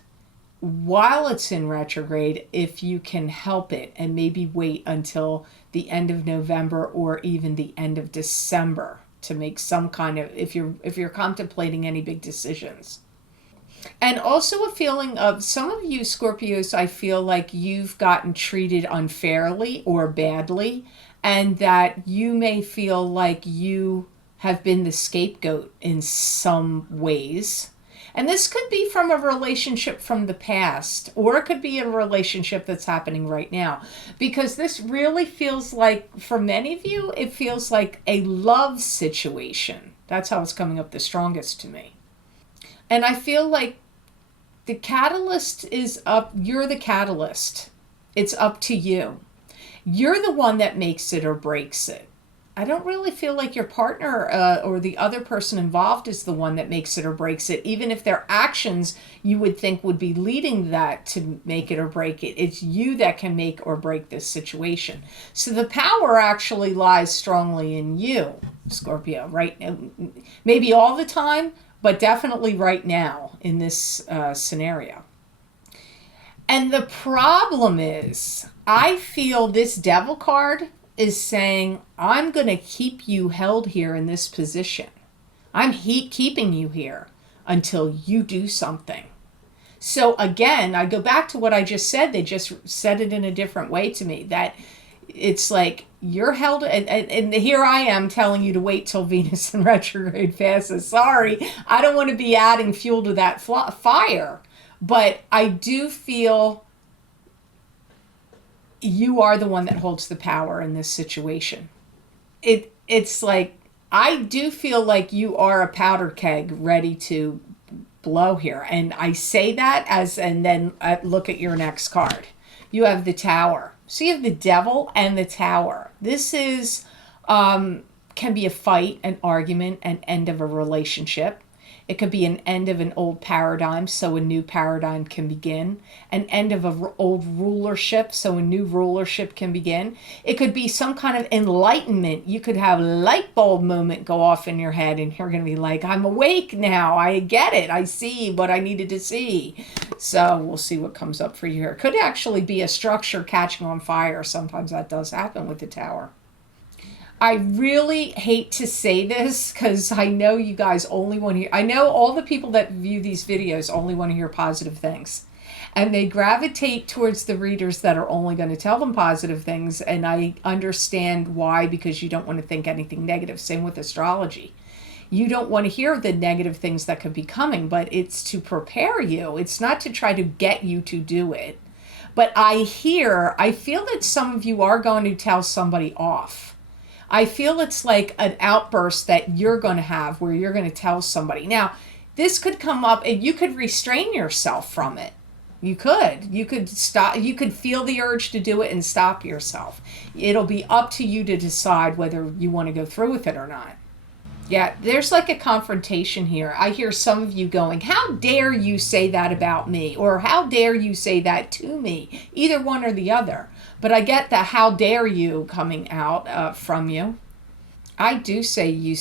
while it's in retrograde if you can help it, and maybe wait until the end of November or even the end of December to make some kind of, if you're contemplating any big decisions. And also a feeling of some of you Scorpios, I feel like you've gotten treated unfairly or badly, and that you may feel like you have been the scapegoat in some ways. And this could be from a relationship from the past, or it could be a relationship that's happening right now. Because this really feels like, for many of you, it feels like a love situation. That's how it's coming up the strongest to me. And I feel like the catalyst is up. You're the catalyst. It's up to you. You're the one that makes it or breaks it. I don't really feel like your partner or the other person involved is the one that makes it or breaks it, even if their actions you would think would be leading that to make it or break it. It's you that can make or break this situation. So the power actually lies strongly in you, Scorpio, right? Maybe all the time, but definitely right now in this scenario. And the problem is, I feel this Devil card is saying, I'm going to keep you held here in this position. I'm keeping you here until you do something. So again, I go back to what I just said. They just said it in a different way to me, that it's like you're held, and here I am telling you to wait till Venus in retrograde passes. Sorry, I don't want to be adding fuel to that fire, but I do feel you are the one that holds the power in this situation. It's like, I do feel like you are a powder keg ready to blow here. And I say that and then look at your next card. You have the Tower. So you have the Devil and the Tower. This is, can be a fight, an argument, an end of a relationship. It could be an end of an old paradigm, so a new paradigm can begin. An end of an old rulership, so a new rulership can begin. It could be some kind of enlightenment. You could have a light bulb moment go off in your head, and you're going to be like, I'm awake now. I get it. I see what I needed to see. So we'll see what comes up for you here. It could actually be a structure catching on fire. Sometimes that does happen with the Tower. I really hate to say this because I know you guys only want to hear, I know all the people that view these videos only want to hear positive things. And they gravitate towards the readers that are only going to tell them positive things. And I understand why, because you don't want to think anything negative. Same with astrology. You don't want to hear the negative things that could be coming, but it's to prepare you. It's not to try to get you to do it. But I feel that some of you are going to tell somebody off. I feel it's like an outburst that you're going to have where you're going to tell somebody. Now, this could come up and you could restrain yourself from it. You could stop, you could feel the urge to do it and stop yourself. It'll be up to you to decide whether you want to go through with it or not. Yeah, there's like a confrontation here. I hear some of you going, how dare you say that about me? Or how dare you say that to me? Either one or the other. But I get the how dare you coming out from you. I do see you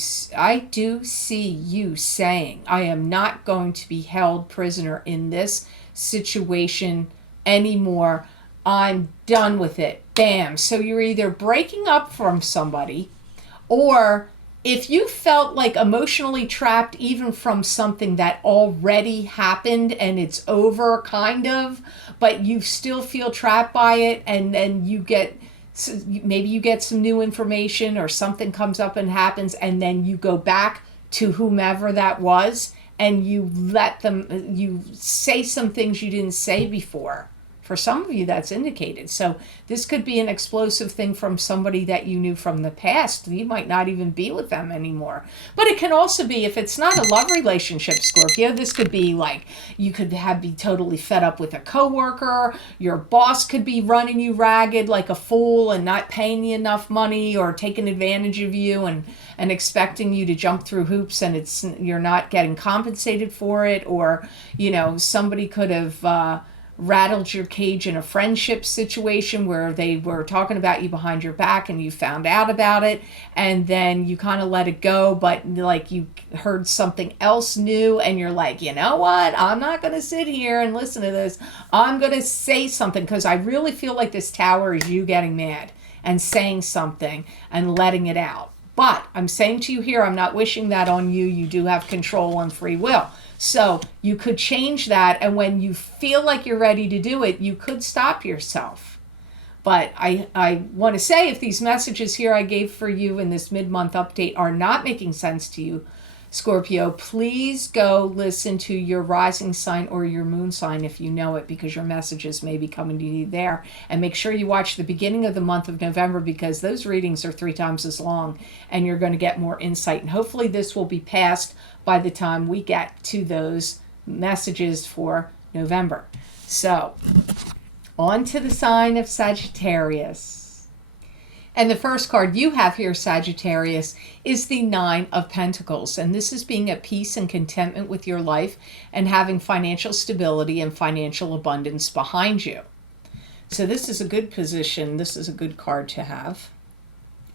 saying, I am not going to be held prisoner in this situation anymore. I'm done with it. Bam. So you're either breaking up from somebody, or if you felt like emotionally trapped even from something that already happened and it's over kind of, but you still feel trapped by it, and then maybe you get some new information or something comes up and happens, and then you go back to whomever that was and you say some things you didn't say before. For some of you, that's indicated. So this could be an explosive thing from somebody that you knew from the past. You might not even be with them anymore. But it can also be, if it's not a love relationship, Scorpio, this could be like you could be totally fed up with a coworker. Your boss could be running you ragged like a fool and not paying you enough money, or taking advantage of you and expecting you to jump through hoops, and you're not getting compensated for it. Or, somebody could have rattled your cage in a friendship situation where they were talking about you behind your back and you found out about it, and then you kind of let it go, but like you heard something else new and you're like, you know what, I'm not going to sit here and listen to this. I'm going to say something, because I really feel like this Tower is you getting mad and saying something and letting it out. But I'm saying to you here, I'm not wishing that on you. You do have control and free will. So you could change that, and when you feel like you're ready to do it, you could stop yourself. But I want to say, if these messages here I gave for you in this mid-month update are not making sense to you, Scorpio, please go listen to your rising sign or your moon sign if you know it, because your messages may be coming to you there. And make sure you watch the beginning of the month of November, because those readings are 3 times as long and you're going to get more insight. And hopefully this will be passed by the time we get to those messages for November. So, on to the sign of Sagittarius. And the first card you have here, Sagittarius, is the 9 of Pentacles. And this is being at peace and contentment with your life and having financial stability and financial abundance behind you. So this is a good position. This is a good card to have.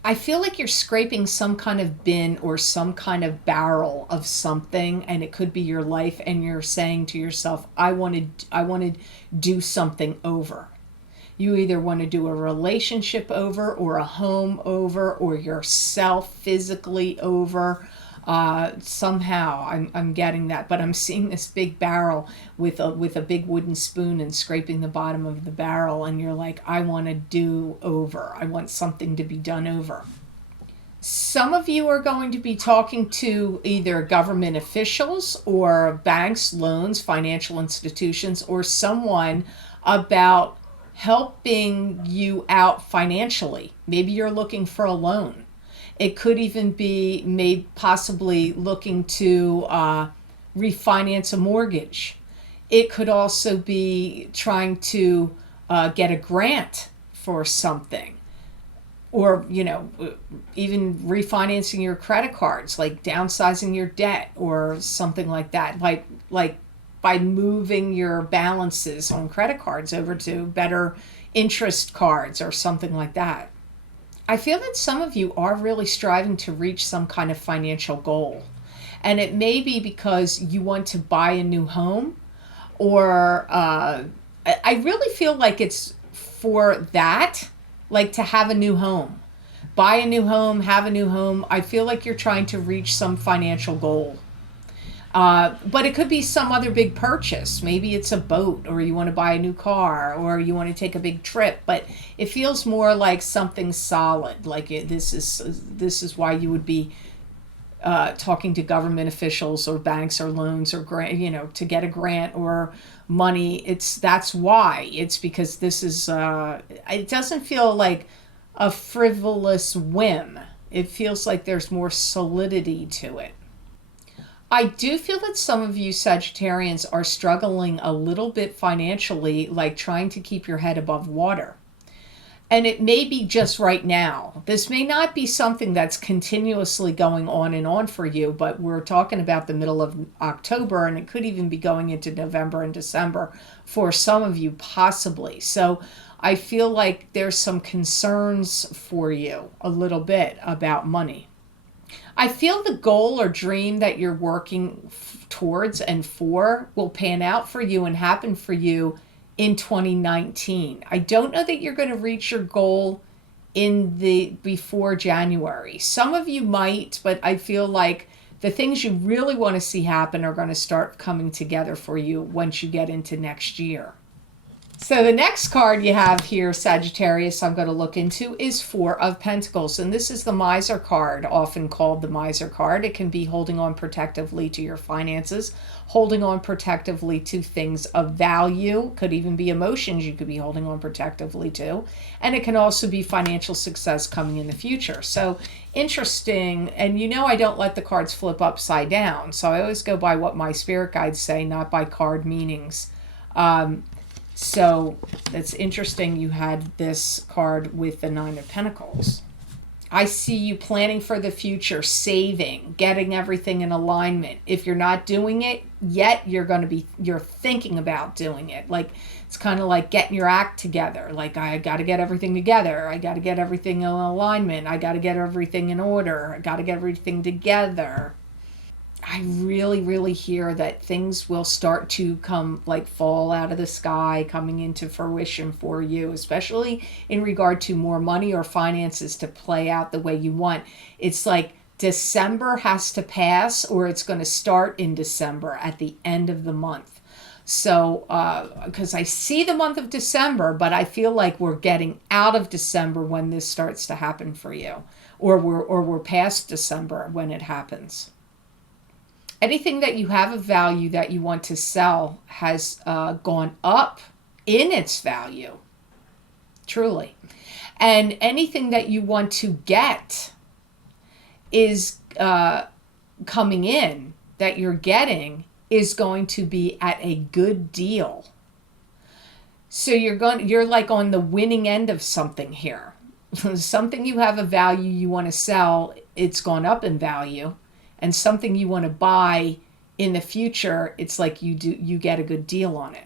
I feel like you're scraping some kind of bin or some kind of barrel of something, and it could be your life, and you're saying to yourself, I want to do something over. You either want to do a relationship over, or a home over, or yourself physically over. Somehow I'm getting that, but I'm seeing this big barrel with a big wooden spoon and scraping the bottom of the barrel, and you're like, I want to do over. I want something to be done over. Some of you are going to be talking to either government officials or banks, loans, financial institutions, or someone about helping you out financially. Maybe you're looking for a loan. It could even be possibly looking to refinance a mortgage. It could also be trying to get a grant for something, or even refinancing your credit cards, like downsizing your debt or something like that, like by moving your balances on credit cards over to better interest cards or something like that. I feel that some of you are really striving to reach some kind of financial goal. And it may be because you want to buy a new home, or I really feel like it's for that, like to have a new home. Buy a new home, have a new home. I feel like you're trying to reach some financial goal. But it could be some other big purchase. Maybe it's a boat, or you want to buy a new car, or you want to take a big trip. But it feels more like something solid. Like this is why you would be talking to government officials or banks or loans or grant, to get a grant or money. That's why. It's because this is. It doesn't feel like a frivolous whim. It feels like there's more solidity to it. I do feel that some of you Sagittarians are struggling a little bit financially, like trying to keep your head above water. And it may be just right now. This may not be something that's continuously going on and on for you, but we're talking about the middle of October, and it could even be going into November and December for some of you, possibly. So I feel like there's some concerns for you a little bit about money. I feel the goal or dream that you're working towards and for will pan out for you and happen for you in 2019. I don't know that you're going to reach your goal before January. Some of you might, but I feel like the things you really want to see happen are going to start coming together for you once you get into next year. So the next card you have here, Sagittarius, I'm going to look into is Four of Pentacles. And this is the Miser card, often called the Miser card. It can be holding on protectively to your finances, holding on protectively to things of value. Could even be emotions you could be holding on protectively to. And it can also be financial success coming in the future. So interesting. And you know I don't let the cards flip upside down. So I always go by what my spirit guides say, not by card meanings. So that's interesting you had this card with the Nine of Pentacles. I see you planning for the future, saving, getting everything in alignment. If you're not doing it yet, you're thinking about doing it. Like, it's kind of like getting your act together. Like, I got to get everything together. I got to get everything in alignment. I got to get everything in order. I got to get everything together. I really, really hear that things will start to fall out of the sky, coming into fruition for you, especially in regard to more money or finances to play out the way you want. It's like December has to pass, or it's going to start in December at the end of the month. So, because I see the month of December, but I feel like we're getting out of December when this starts to happen for you, or we're past December when it happens. Anything that you have of value that you want to sell has gone up in its value, truly. And anything that you want to get is coming in, that you're getting, is going to be at a good deal. So you're like on the winning end of something here. Something you have a value you want to sell, it's gone up in value. And something you want to buy in the future, it's like you get a good deal on it.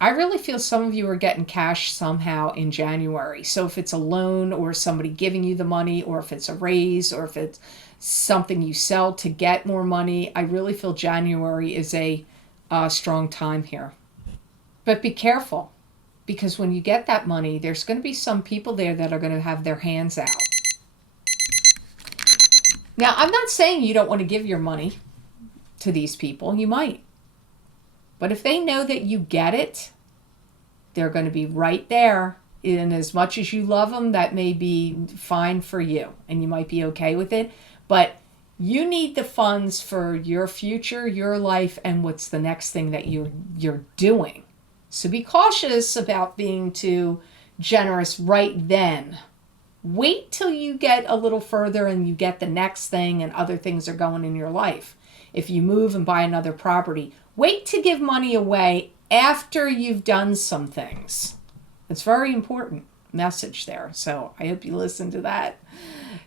I really feel some of you are getting cash somehow in January. So if it's a loan or somebody giving you the money, or if it's a raise, or if it's something you sell to get more money, I really feel January is a strong time here. But be careful, because when you get that money, there's going to be some people there that are going to have their hands out. Now, I'm not saying you don't want to give your money to these people. You might. But if they know that you get it, they're going to be right there. And as much as you love them, that may be fine for you. And you might be okay with it. But you need the funds for your future, your life, and what's the next thing that you're doing. So be cautious about being too generous right then. Wait till you get a little further and you get the next thing and other things are going in your life. If you move and buy another property, wait to give money away after you've done some things. It's very important message there. So I hope you listen to that.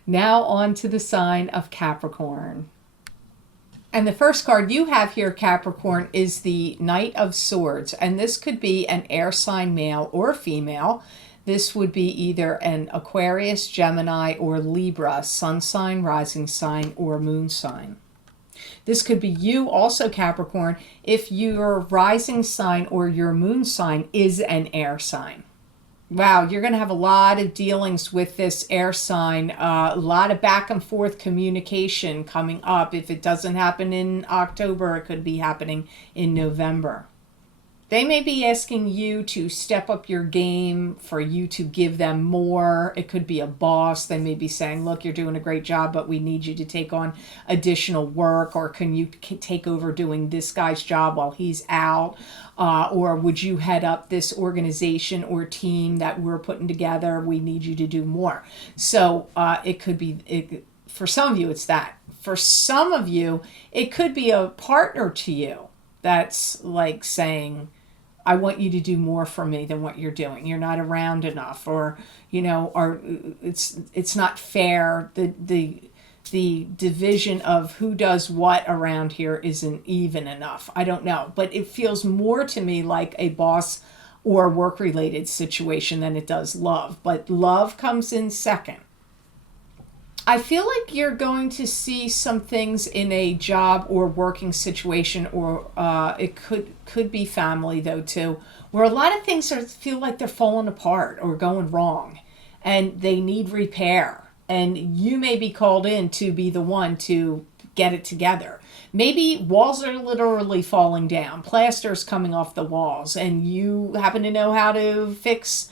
Now on to the sign of Capricorn. And the first card you have here, Capricorn, is the Knight of Swords. And this could be an air sign, male or female. This would be either an Aquarius, Gemini, or Libra, sun sign, rising sign, or moon sign. This could be you also, Capricorn, if your rising sign or your moon sign is an air sign. Wow, you're going to have a lot of dealings with this air sign, a lot of back and forth communication coming up. If it doesn't happen in October, it could be happening in November. They may be asking you to step up your game, for you to give them more. It could be a boss. They may be saying, look, you're doing a great job, but we need you to take on additional work. Or can you take over doing this guy's job while he's out? Or would you head up this organization or team that we're putting together? We need you to do more. So it could be for some of you, it's that. For some of you, it could be a partner to you that's like saying, I want you to do more for me than what you're doing. You're not around enough, or or it's not fair. The division of who does what around here isn't even enough. I don't know, but it feels more to me like a boss or work related situation than it does love. But love comes in second. I feel like you're going to see some things in a job or working situation, or it could be family though too, where a lot of things feel like they're falling apart or going wrong, and they need repair. And you may be called in to be the one to get it together. Maybe walls are literally falling down, plaster's coming off the walls, and you happen to know how to fix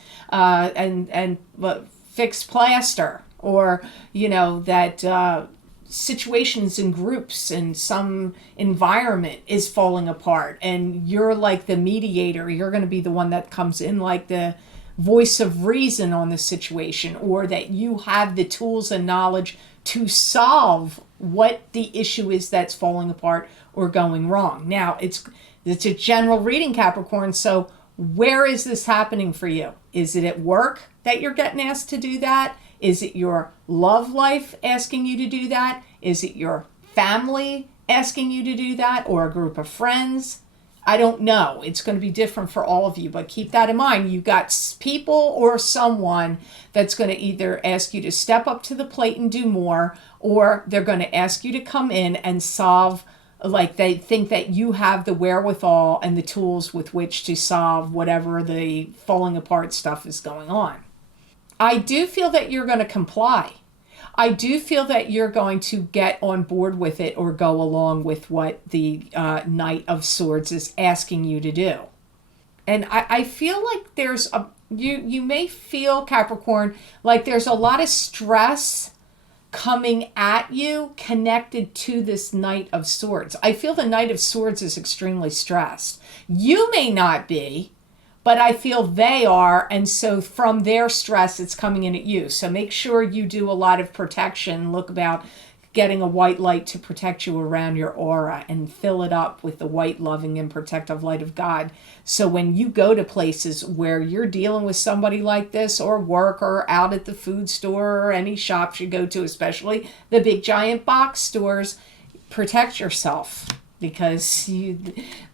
fix plaster, or that situations in groups and some environment is falling apart, and you're like the mediator. You're going to be the one that comes in like the voice of reason on the situation, or that you have the tools and knowledge to solve what the issue is that's falling apart or going wrong. Now, it's a general reading, Capricorn, so where is this happening for you? Is it at work that you're getting asked to do that? Is it your love life asking you to do that? Is it your family asking you to do that, or a group of friends? I don't know. It's going to be different for all of you, but keep that in mind. You've got people or someone that's going to either ask you to step up to the plate and do more, or they're going to ask you to come in and solve, like they think that you have the wherewithal and the tools with which to solve whatever the falling apart stuff is going on. I do feel that you're going to comply. I do feel that you're going to get on board with it or go along with what the Knight of Swords is asking you to do. And I feel like there's you may feel, Capricorn, like there's a lot of stress coming at you connected to this Knight of Swords. I feel the Knight of Swords is extremely stressed. You may not be, but I feel they are, and so from their stress, it's coming in at you. So make sure you do a lot of protection. Look about getting a white light to protect you around your aura, and fill it up with the white, loving, and protective light of God. So when you go to places where you're dealing with somebody like this, or work, or out at the food store, or any shops you go to, especially the big giant box stores, protect yourself.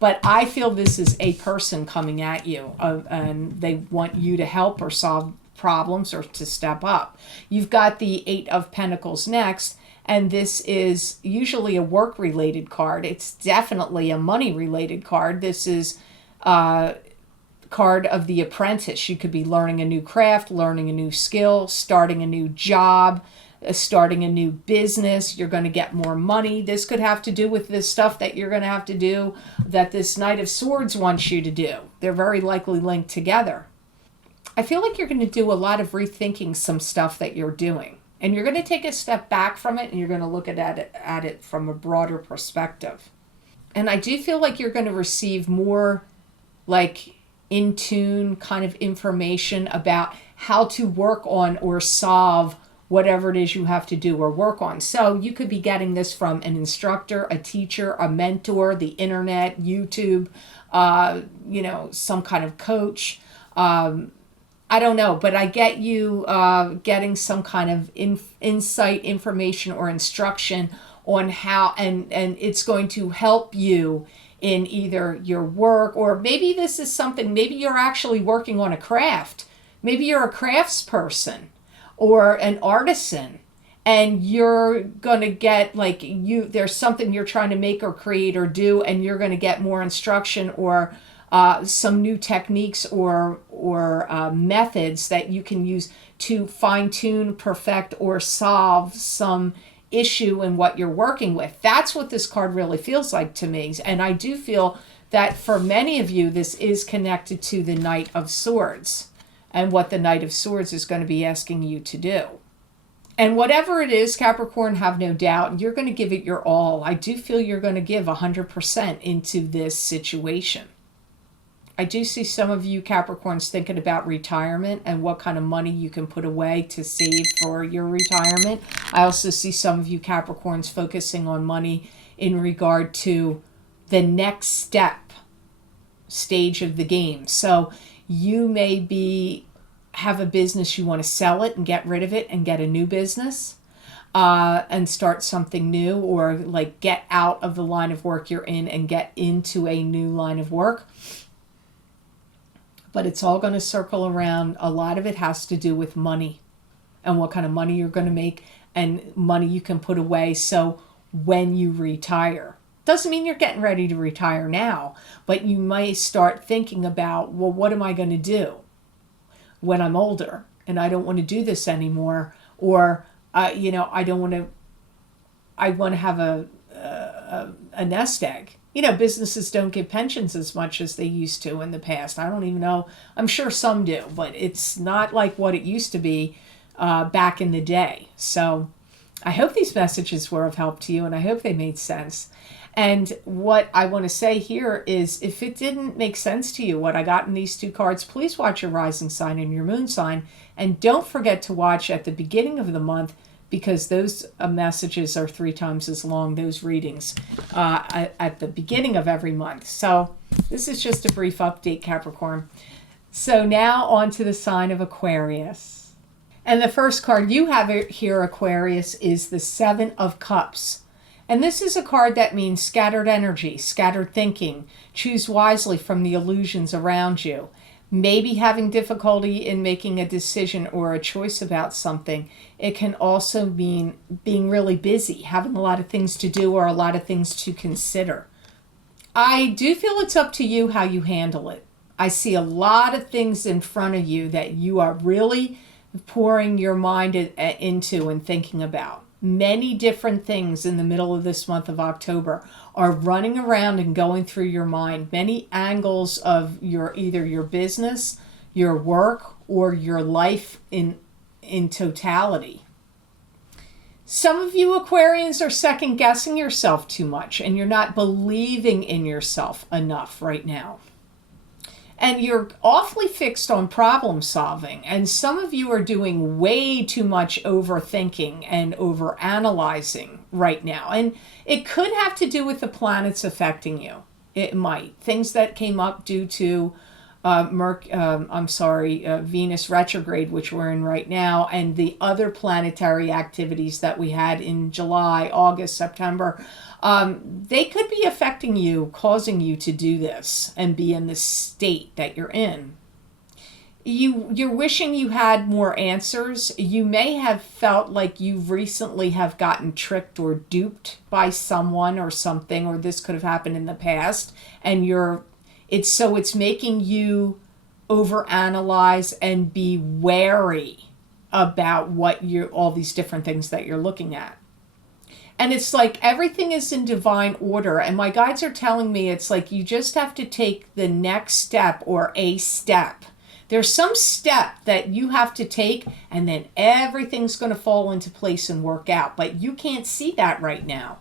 But I feel this is a person coming at you, and they want you to help or solve problems or to step up. You've got the Eight of Pentacles next, and this is usually a work-related card. It's definitely a money-related card. This is card of the apprentice. You could be learning a new craft, learning a new skill, starting a new job, starting a new business. You're going to get more money. This could have to do with this stuff that you're going to have to do that this Knight of Swords wants you to do. They're very likely linked together. I feel like you're going to do a lot of rethinking some stuff that you're doing. And you're going to take a step back from it, and you're going to look at it from a broader perspective. And I do feel like you're going to receive more like in tune kind of information about how to work on or solve whatever it is you have to do or work on. So you could be getting this from an instructor, a teacher, a mentor, the internet, YouTube, some kind of coach. I don't know, but I get you getting some kind of insight, information, or instruction on how, and it's going to help you in either your work, or maybe this is something, maybe you're actually working on a craft. Maybe you're a craftsperson or an artisan, and you're going to get there's something you're trying to make or create or do, and you're going to get more instruction or some new techniques or methods that you can use to fine tune, perfect, or solve some issue in what you're working with. That's what this card really feels like to me. And I do feel that for many of you, this is connected to the Knight of Swords and what the Knight of Swords is going to be asking you to do. And whatever it is, Capricorn, have no doubt, you're going to give it your all. I do feel you're going to give 100% into this situation. I do see some of you Capricorns thinking about retirement and what kind of money you can put away to save for your retirement. I also see some of you Capricorns focusing on money in regard to the next stage of the game. So you may have a business, you want to sell it and get rid of it and get a new business. And start something new, or like get out of the line of work you're in and get into a new line of work. But it's all going to circle around. A lot of it has to do with money and what kind of money you're going to make and money you can put away. So when you retire, doesn't mean you're getting ready to retire now, but you might start thinking about, well, what am I going to do when I'm older and I don't want to do this anymore? Or I want to have a nest egg. Businesses don't give pensions as much as they used to in the past. I don't even know. I'm sure some do, but it's not like what it used to be back in the day. So I hope these messages were of help to you, and I hope they made sense. And what I want to say here is, if it didn't make sense to you, what I got in these two cards, please watch your rising sign and your moon sign. And don't forget to watch at the beginning of the month, because those messages are 3 times as long, those readings, at the beginning of every month. So this is just a brief update, Capricorn. So now on to the sign of Aquarius. And the first card you have here, Aquarius, is the 7 of Cups. And this is a card that means scattered energy, scattered thinking. Choose wisely from the illusions around you. Maybe having difficulty in making a decision or a choice about something. It can also mean being really busy, having a lot of things to do or a lot of things to consider. I do feel it's up to you how you handle it. I see a lot of things in front of you that you are really pouring your mind into and thinking about. Many different things in the middle of this month of October are running around and going through your mind. Many angles of either your business, your work, or your life in totality. Some of you Aquarians are second guessing yourself too much, and you're not believing in yourself enough right now. And you're awfully fixed on problem solving. And some of you are doing way too much overthinking and overanalyzing right now. And it could have to do with the planets affecting you. It might. Things that came up due to Venus retrograde, which we're in right now, and the other planetary activities that we had in July, August, September. They could be affecting you, causing you to do this and be in the state that you're in. You're wishing you had more answers. You may have felt like you recently have gotten tricked or duped by someone or something, or this could have happened in the past, and it's making you overanalyze and be wary about all these different things that you're looking at. And it's like everything is in divine order. And my guides are telling me it's like you just have to take the next step or a step. There's some step that you have to take, and then everything's going to fall into place and work out. But you can't see that right now.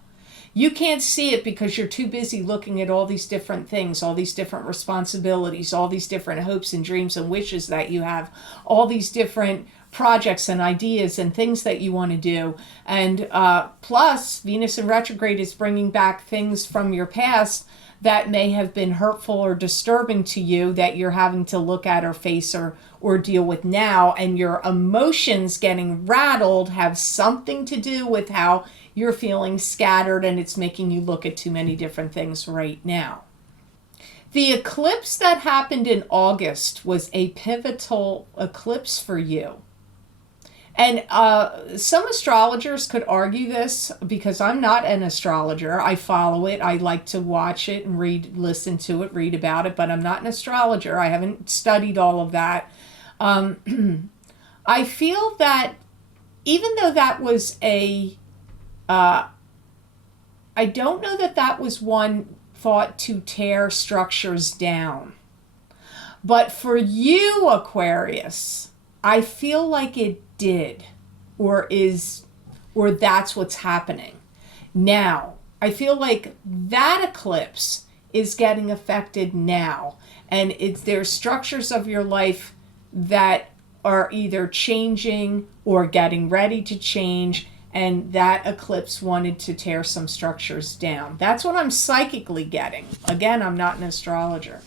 You can't see it because you're too busy looking at all these different things, all these different responsibilities, all these different hopes and dreams and wishes that you have, all these different projects and ideas and things that you want to do. And plus, Venus in retrograde is bringing back things from your past that may have been hurtful or disturbing to you that you're having to look at or face or deal with now. And your emotions getting rattled have something to do with how you're feeling scattered, and it's making you look at too many different things right now. The eclipse that happened in August was a pivotal eclipse for you. And some astrologers could argue this, because I'm not an astrologer. I follow it. I like to watch it and listen to it, read about it, but I'm not an astrologer. I haven't studied all of that. I feel that even though that was I don't know that was one thought to tear structures down. But for you, Aquarius, I feel like it did, or that's what's happening. Now, I feel like that eclipse is getting affected now. And there's structures of your life that are either changing or getting ready to change, and that eclipse wanted to tear some structures down. That's what I'm psychically getting. Again, I'm not an astrologer,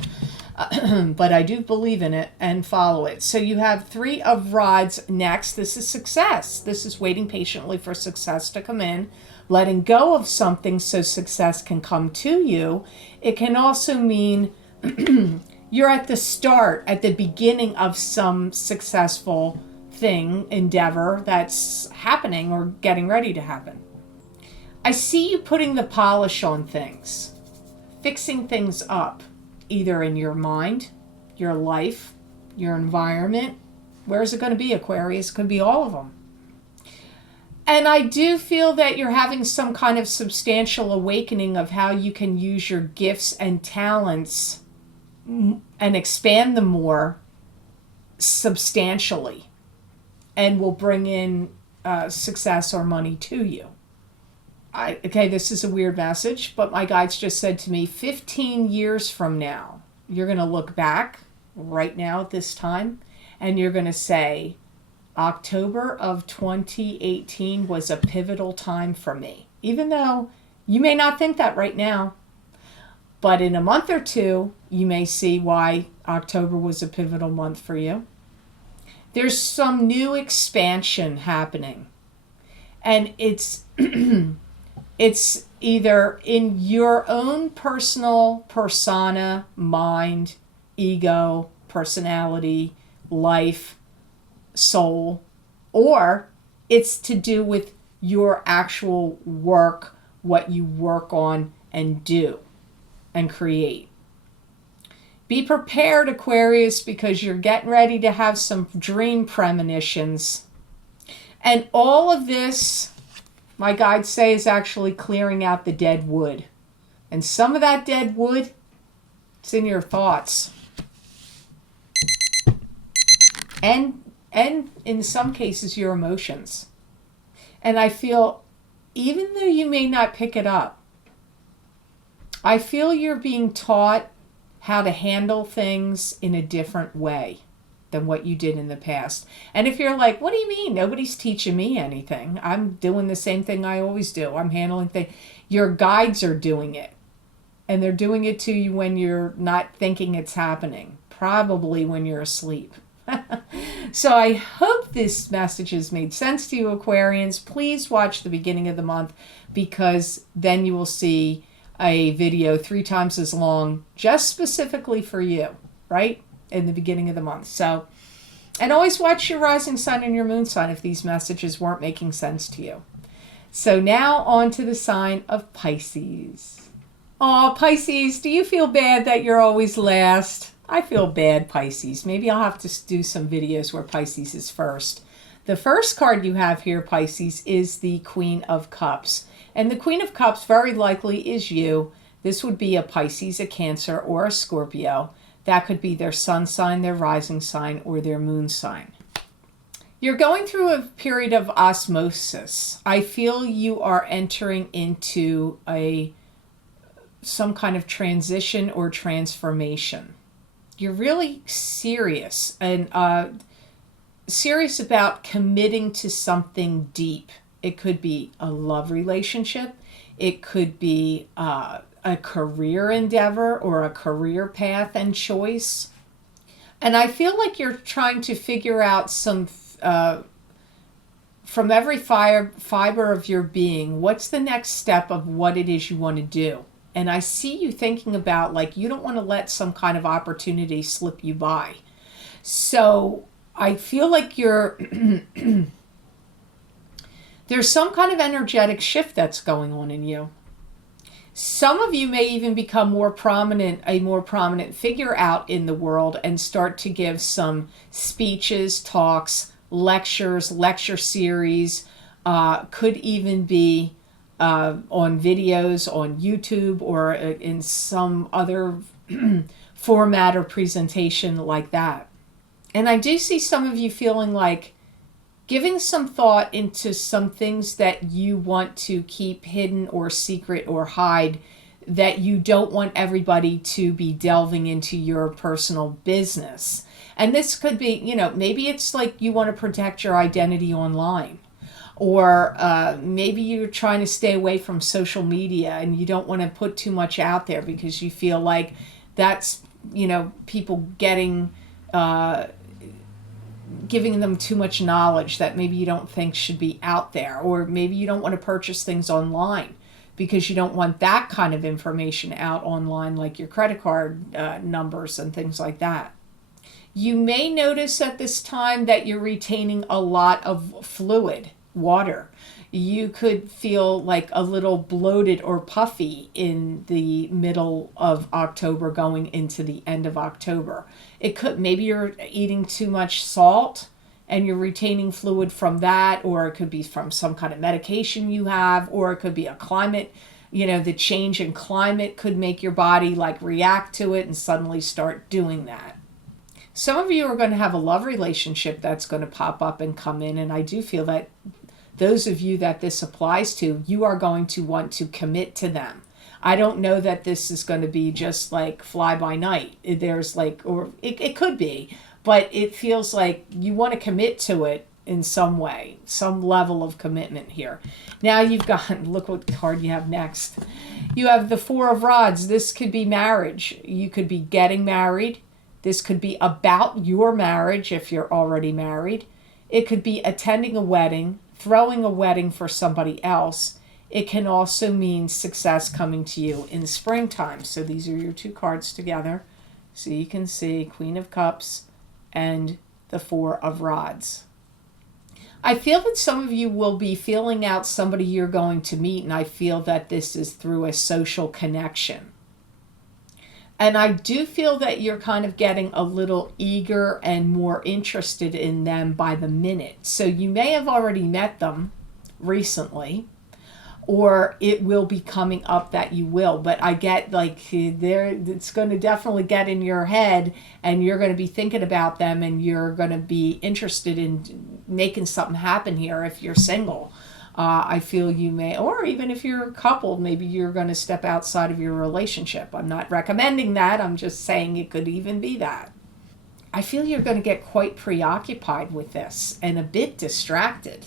but I do believe in it and follow it. So you have Three of Rods next. This is success. This is waiting patiently for success to come in, letting go of something so success can come to you. It can also mean you're at the start, at the beginning of some successful thing, endeavor that's happening or getting ready to happen. I see you putting the polish on things, fixing things up, either in your mind, your life, your environment. Where is it going to be, Aquarius? It could be all of them. And I do feel that you're having some kind of substantial awakening of how you can use your gifts and talents and expand them more substantially, and will bring in success or money to you. Okay, this is a weird message, but my guides just said to me, 15 years from now, you're going to look back right now at this time, and you're going to say, October of 2018 was a pivotal time for me. Even though you may not think that right now, but in a month or two, you may see why October was a pivotal month for you. There's some new expansion happening. And it's it's either in your own personal persona, mind, ego, personality, life, soul, or it's to do with your actual work, what you work on and do and create. Be prepared, Aquarius, because you're getting ready to have some dream premonitions. And all of this, my guides say, is actually clearing out the dead wood. And some of that dead wood, it's in your thoughts. And in some cases, your emotions. And I feel, even though you may not pick it up, I feel you're being taught how to handle things in a different way than what you did in the past. And if you're like, what do you mean? Nobody's teaching me anything. I'm doing the same thing I always do. I'm handling things. Your guides are doing it. And they're doing it to you when you're not thinking it's happening. Probably when you're asleep. So I hope this message has made sense to you, Aquarians. Please watch the beginning of the month, because then you will see a video 3 times as long just specifically for you, right? In the beginning of the month. So, and always watch your rising sign and your moon sign if these messages weren't making sense to you. So now on to the sign of Pisces. Oh, Pisces, do you feel bad that you're always last? I feel bad, Pisces. Maybe I'll have to do some videos where Pisces is first. The first card you have here, Pisces, is the Queen of Cups. And the Queen of Cups very likely is you. This would be a Pisces, a Cancer, or a Scorpio. That could be their sun sign, their rising sign, or their moon sign. You're going through a period of osmosis. I feel you are entering into some kind of transition or transformation. You're really serious and serious about committing to something deep. It could be a love relationship. It could be a career endeavor or a career path and choice. And I feel like you're trying to figure out some, from every fiber of your being, what's the next step of what it is you want to do. And I see you thinking about, like, you don't want to let some kind of opportunity slip you by. So I feel like there's some kind of energetic shift that's going on in you. Some of you may even become a more prominent figure out in the world and start to give some speeches, talks, lectures, lecture series, could even be on videos on YouTube or in some other format or presentation like that. And I do see some of you feeling like giving some thought into some things that you want to keep hidden or secret or hide that you don't want everybody to be delving into your personal business. And this could be, you know, maybe it's like you want to protect your identity online. Or maybe you're trying to stay away from social media and you don't want to put too much out there because you feel like that's, you know, people getting, giving them too much knowledge that maybe you don't think should be out there. Or maybe you don't want to purchase things online because you don't want that kind of information out online, like your credit card numbers and things like that. You may notice at this time that you're retaining a lot of fluid, water. You could feel like a little bloated or puffy in the middle of October going into the end of October. It could, maybe you're eating too much salt and you're retaining fluid from that, or it could be from some kind of medication you have, or it could be a climate, you know, the change in climate could make your body like react to it and suddenly start doing that. Some of you are going to have a love relationship that's going to pop up and come in, and I do feel that those of you that this applies to, you are going to want to commit to them. I don't know that this is going to be just like fly by night. There's like, or it could be, but it feels like you want to commit to it in some way, some level of commitment here. Now you've got, look what card you have next. You have the Four of Rods. This could be marriage. You could be getting married. This could be about your marriage if you're already married. It could be attending a wedding, throwing a wedding for somebody else. It can also mean success coming to you in springtime. So these are your two cards together. So you can see Queen of Cups and the Four of Rods. I feel that some of you will be feeling out somebody you're going to meet, and I feel that this is through a social connection. And I do feel that you're kind of getting a little eager and more interested in them by the minute. So you may have already met them recently, or it will be coming up that you will. But I get like it's going to definitely get in your head, and you're going to be thinking about them, and you're going to be interested in making something happen here if you're single. I feel you may, or even if you're coupled, maybe you're going to step outside of your relationship. I'm not recommending that. I'm just saying it could even be that. I feel you're going to get quite preoccupied with this and a bit distracted.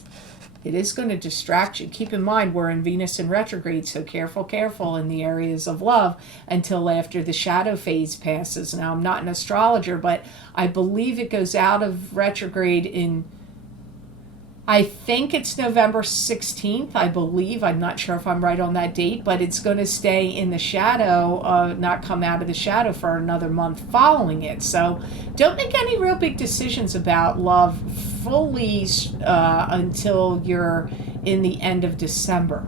It is going to distract you. Keep in mind, we're in Venus in retrograde, so careful in the areas of love until after the shadow phase passes. Now, I'm not an astrologer, but I believe it goes out of retrograde in, I think it's November 16th, I believe. I'm not sure if I'm right on that date, but it's going to stay in the shadow, not come out of the shadow for another month following it. So don't make any real big decisions about love fully until you're in the end of December.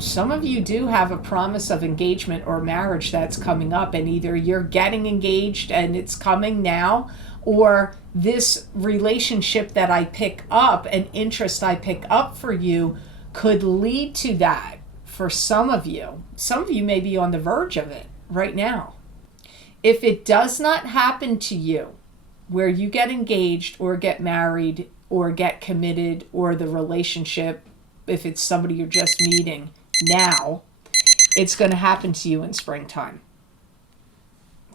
Some of you do have a promise of engagement or marriage that's coming up, and either you're getting engaged and it's coming now, or this relationship that I pick up, an interest I pick up for you, could lead to that for some of you. Some of you may be on the verge of it right now. If it does not happen to you, where you get engaged or get married or get committed, or the relationship, if it's somebody you're just meeting now, it's going to happen to you in springtime.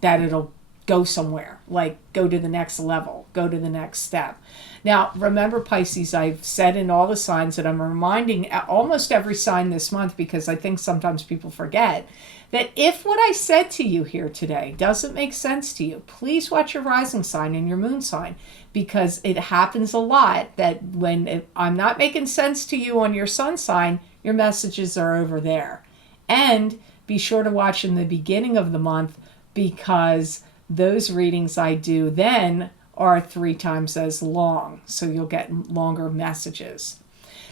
That it'll go somewhere, like go to the next level, go to the next step. Now, remember, Pisces, I've said in all the signs that I'm reminding almost every sign this month, because I think sometimes people forget, that if what I said to you here today doesn't make sense to you, please watch your rising sign and your moon sign, because it happens a lot that when I'm not making sense to you on your sun sign, your messages are over there. And be sure to watch in the beginning of the month, because those readings I do then are 3 times as long, so you'll get longer messages.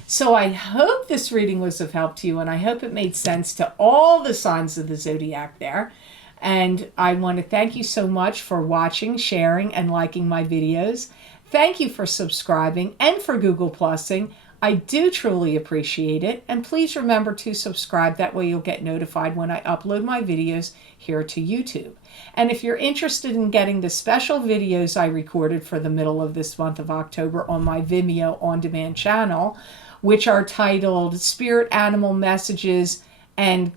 So I hope this reading was of help to you, and I hope it made sense to all the signs of the zodiac there. And I want to thank you so much for watching, sharing, and liking my videos. Thank you for subscribing and for Google Plusing. I do truly appreciate it. And please remember to subscribe. That way you'll get notified when I upload my videos here to YouTube. And if you're interested in getting the special videos I recorded for the middle of this month of October on my Vimeo on-demand channel, which are titled Spirit Animal Messages and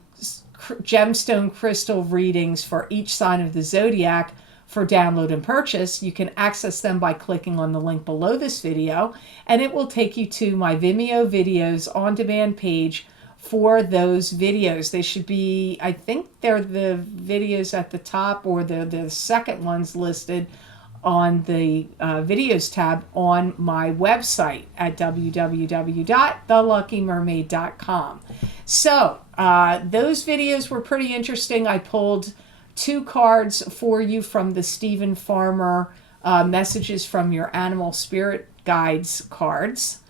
gemstone crystal readings for each sign of the zodiac for download and purchase. You can access them by clicking on the link below this video, and it will take you to my Vimeo videos on demand page for those videos. They should be, I think they're the videos at the top, or the second ones listed on the videos tab on my website at www.theluckymermaid.com. So those videos were pretty interesting. I pulled 2 cards for you from the Stephen Farmer Messages from Your Animal Spirit Guides cards.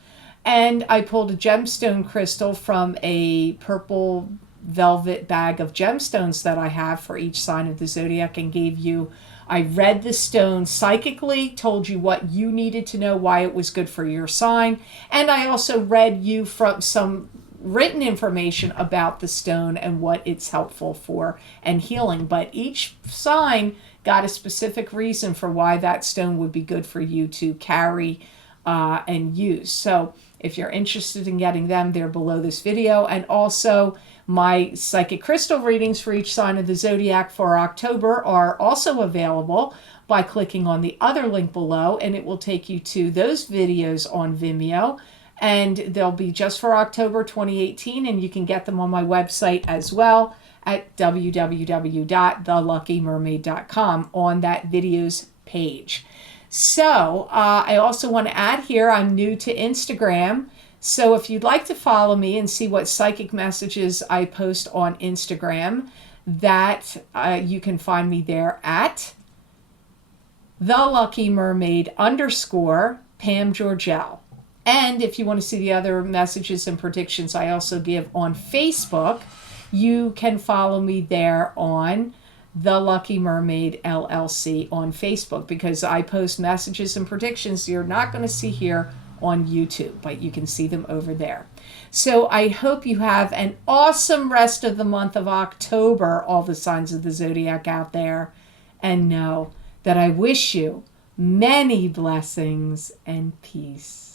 And I pulled a gemstone crystal from a purple velvet bag of gemstones that I have for each sign of the zodiac, and gave you, I read the stone psychically, told you what you needed to know, why it was good for your sign. And I also read you from some written information about the stone and what it's helpful for and healing. But each sign got a specific reason for why that stone would be good for you to carry and use. So if you're interested in getting them, they're below this video. And also my psychic crystal readings for each sign of the zodiac for October are also available by clicking on the other link below, and it will take you to those videos on Vimeo. And they'll be just for October 2018, and you can get them on my website as well at www.theluckymermaid.com on that videos page. So I also want to add here, I'm new to Instagram. So if you'd like to follow me and see what psychic messages I post on Instagram, that you can find me there at @theluckymermaid_Pam Georgel. And if you want to see the other messages and predictions I also give on Facebook, you can follow me there on The Lucky Mermaid LLC on Facebook, because I post messages and predictions you're not going to see here on YouTube, but you can see them over there. So I hope you have an awesome rest of the month of October, all the signs of the zodiac out there, and know that I wish you many blessings and peace.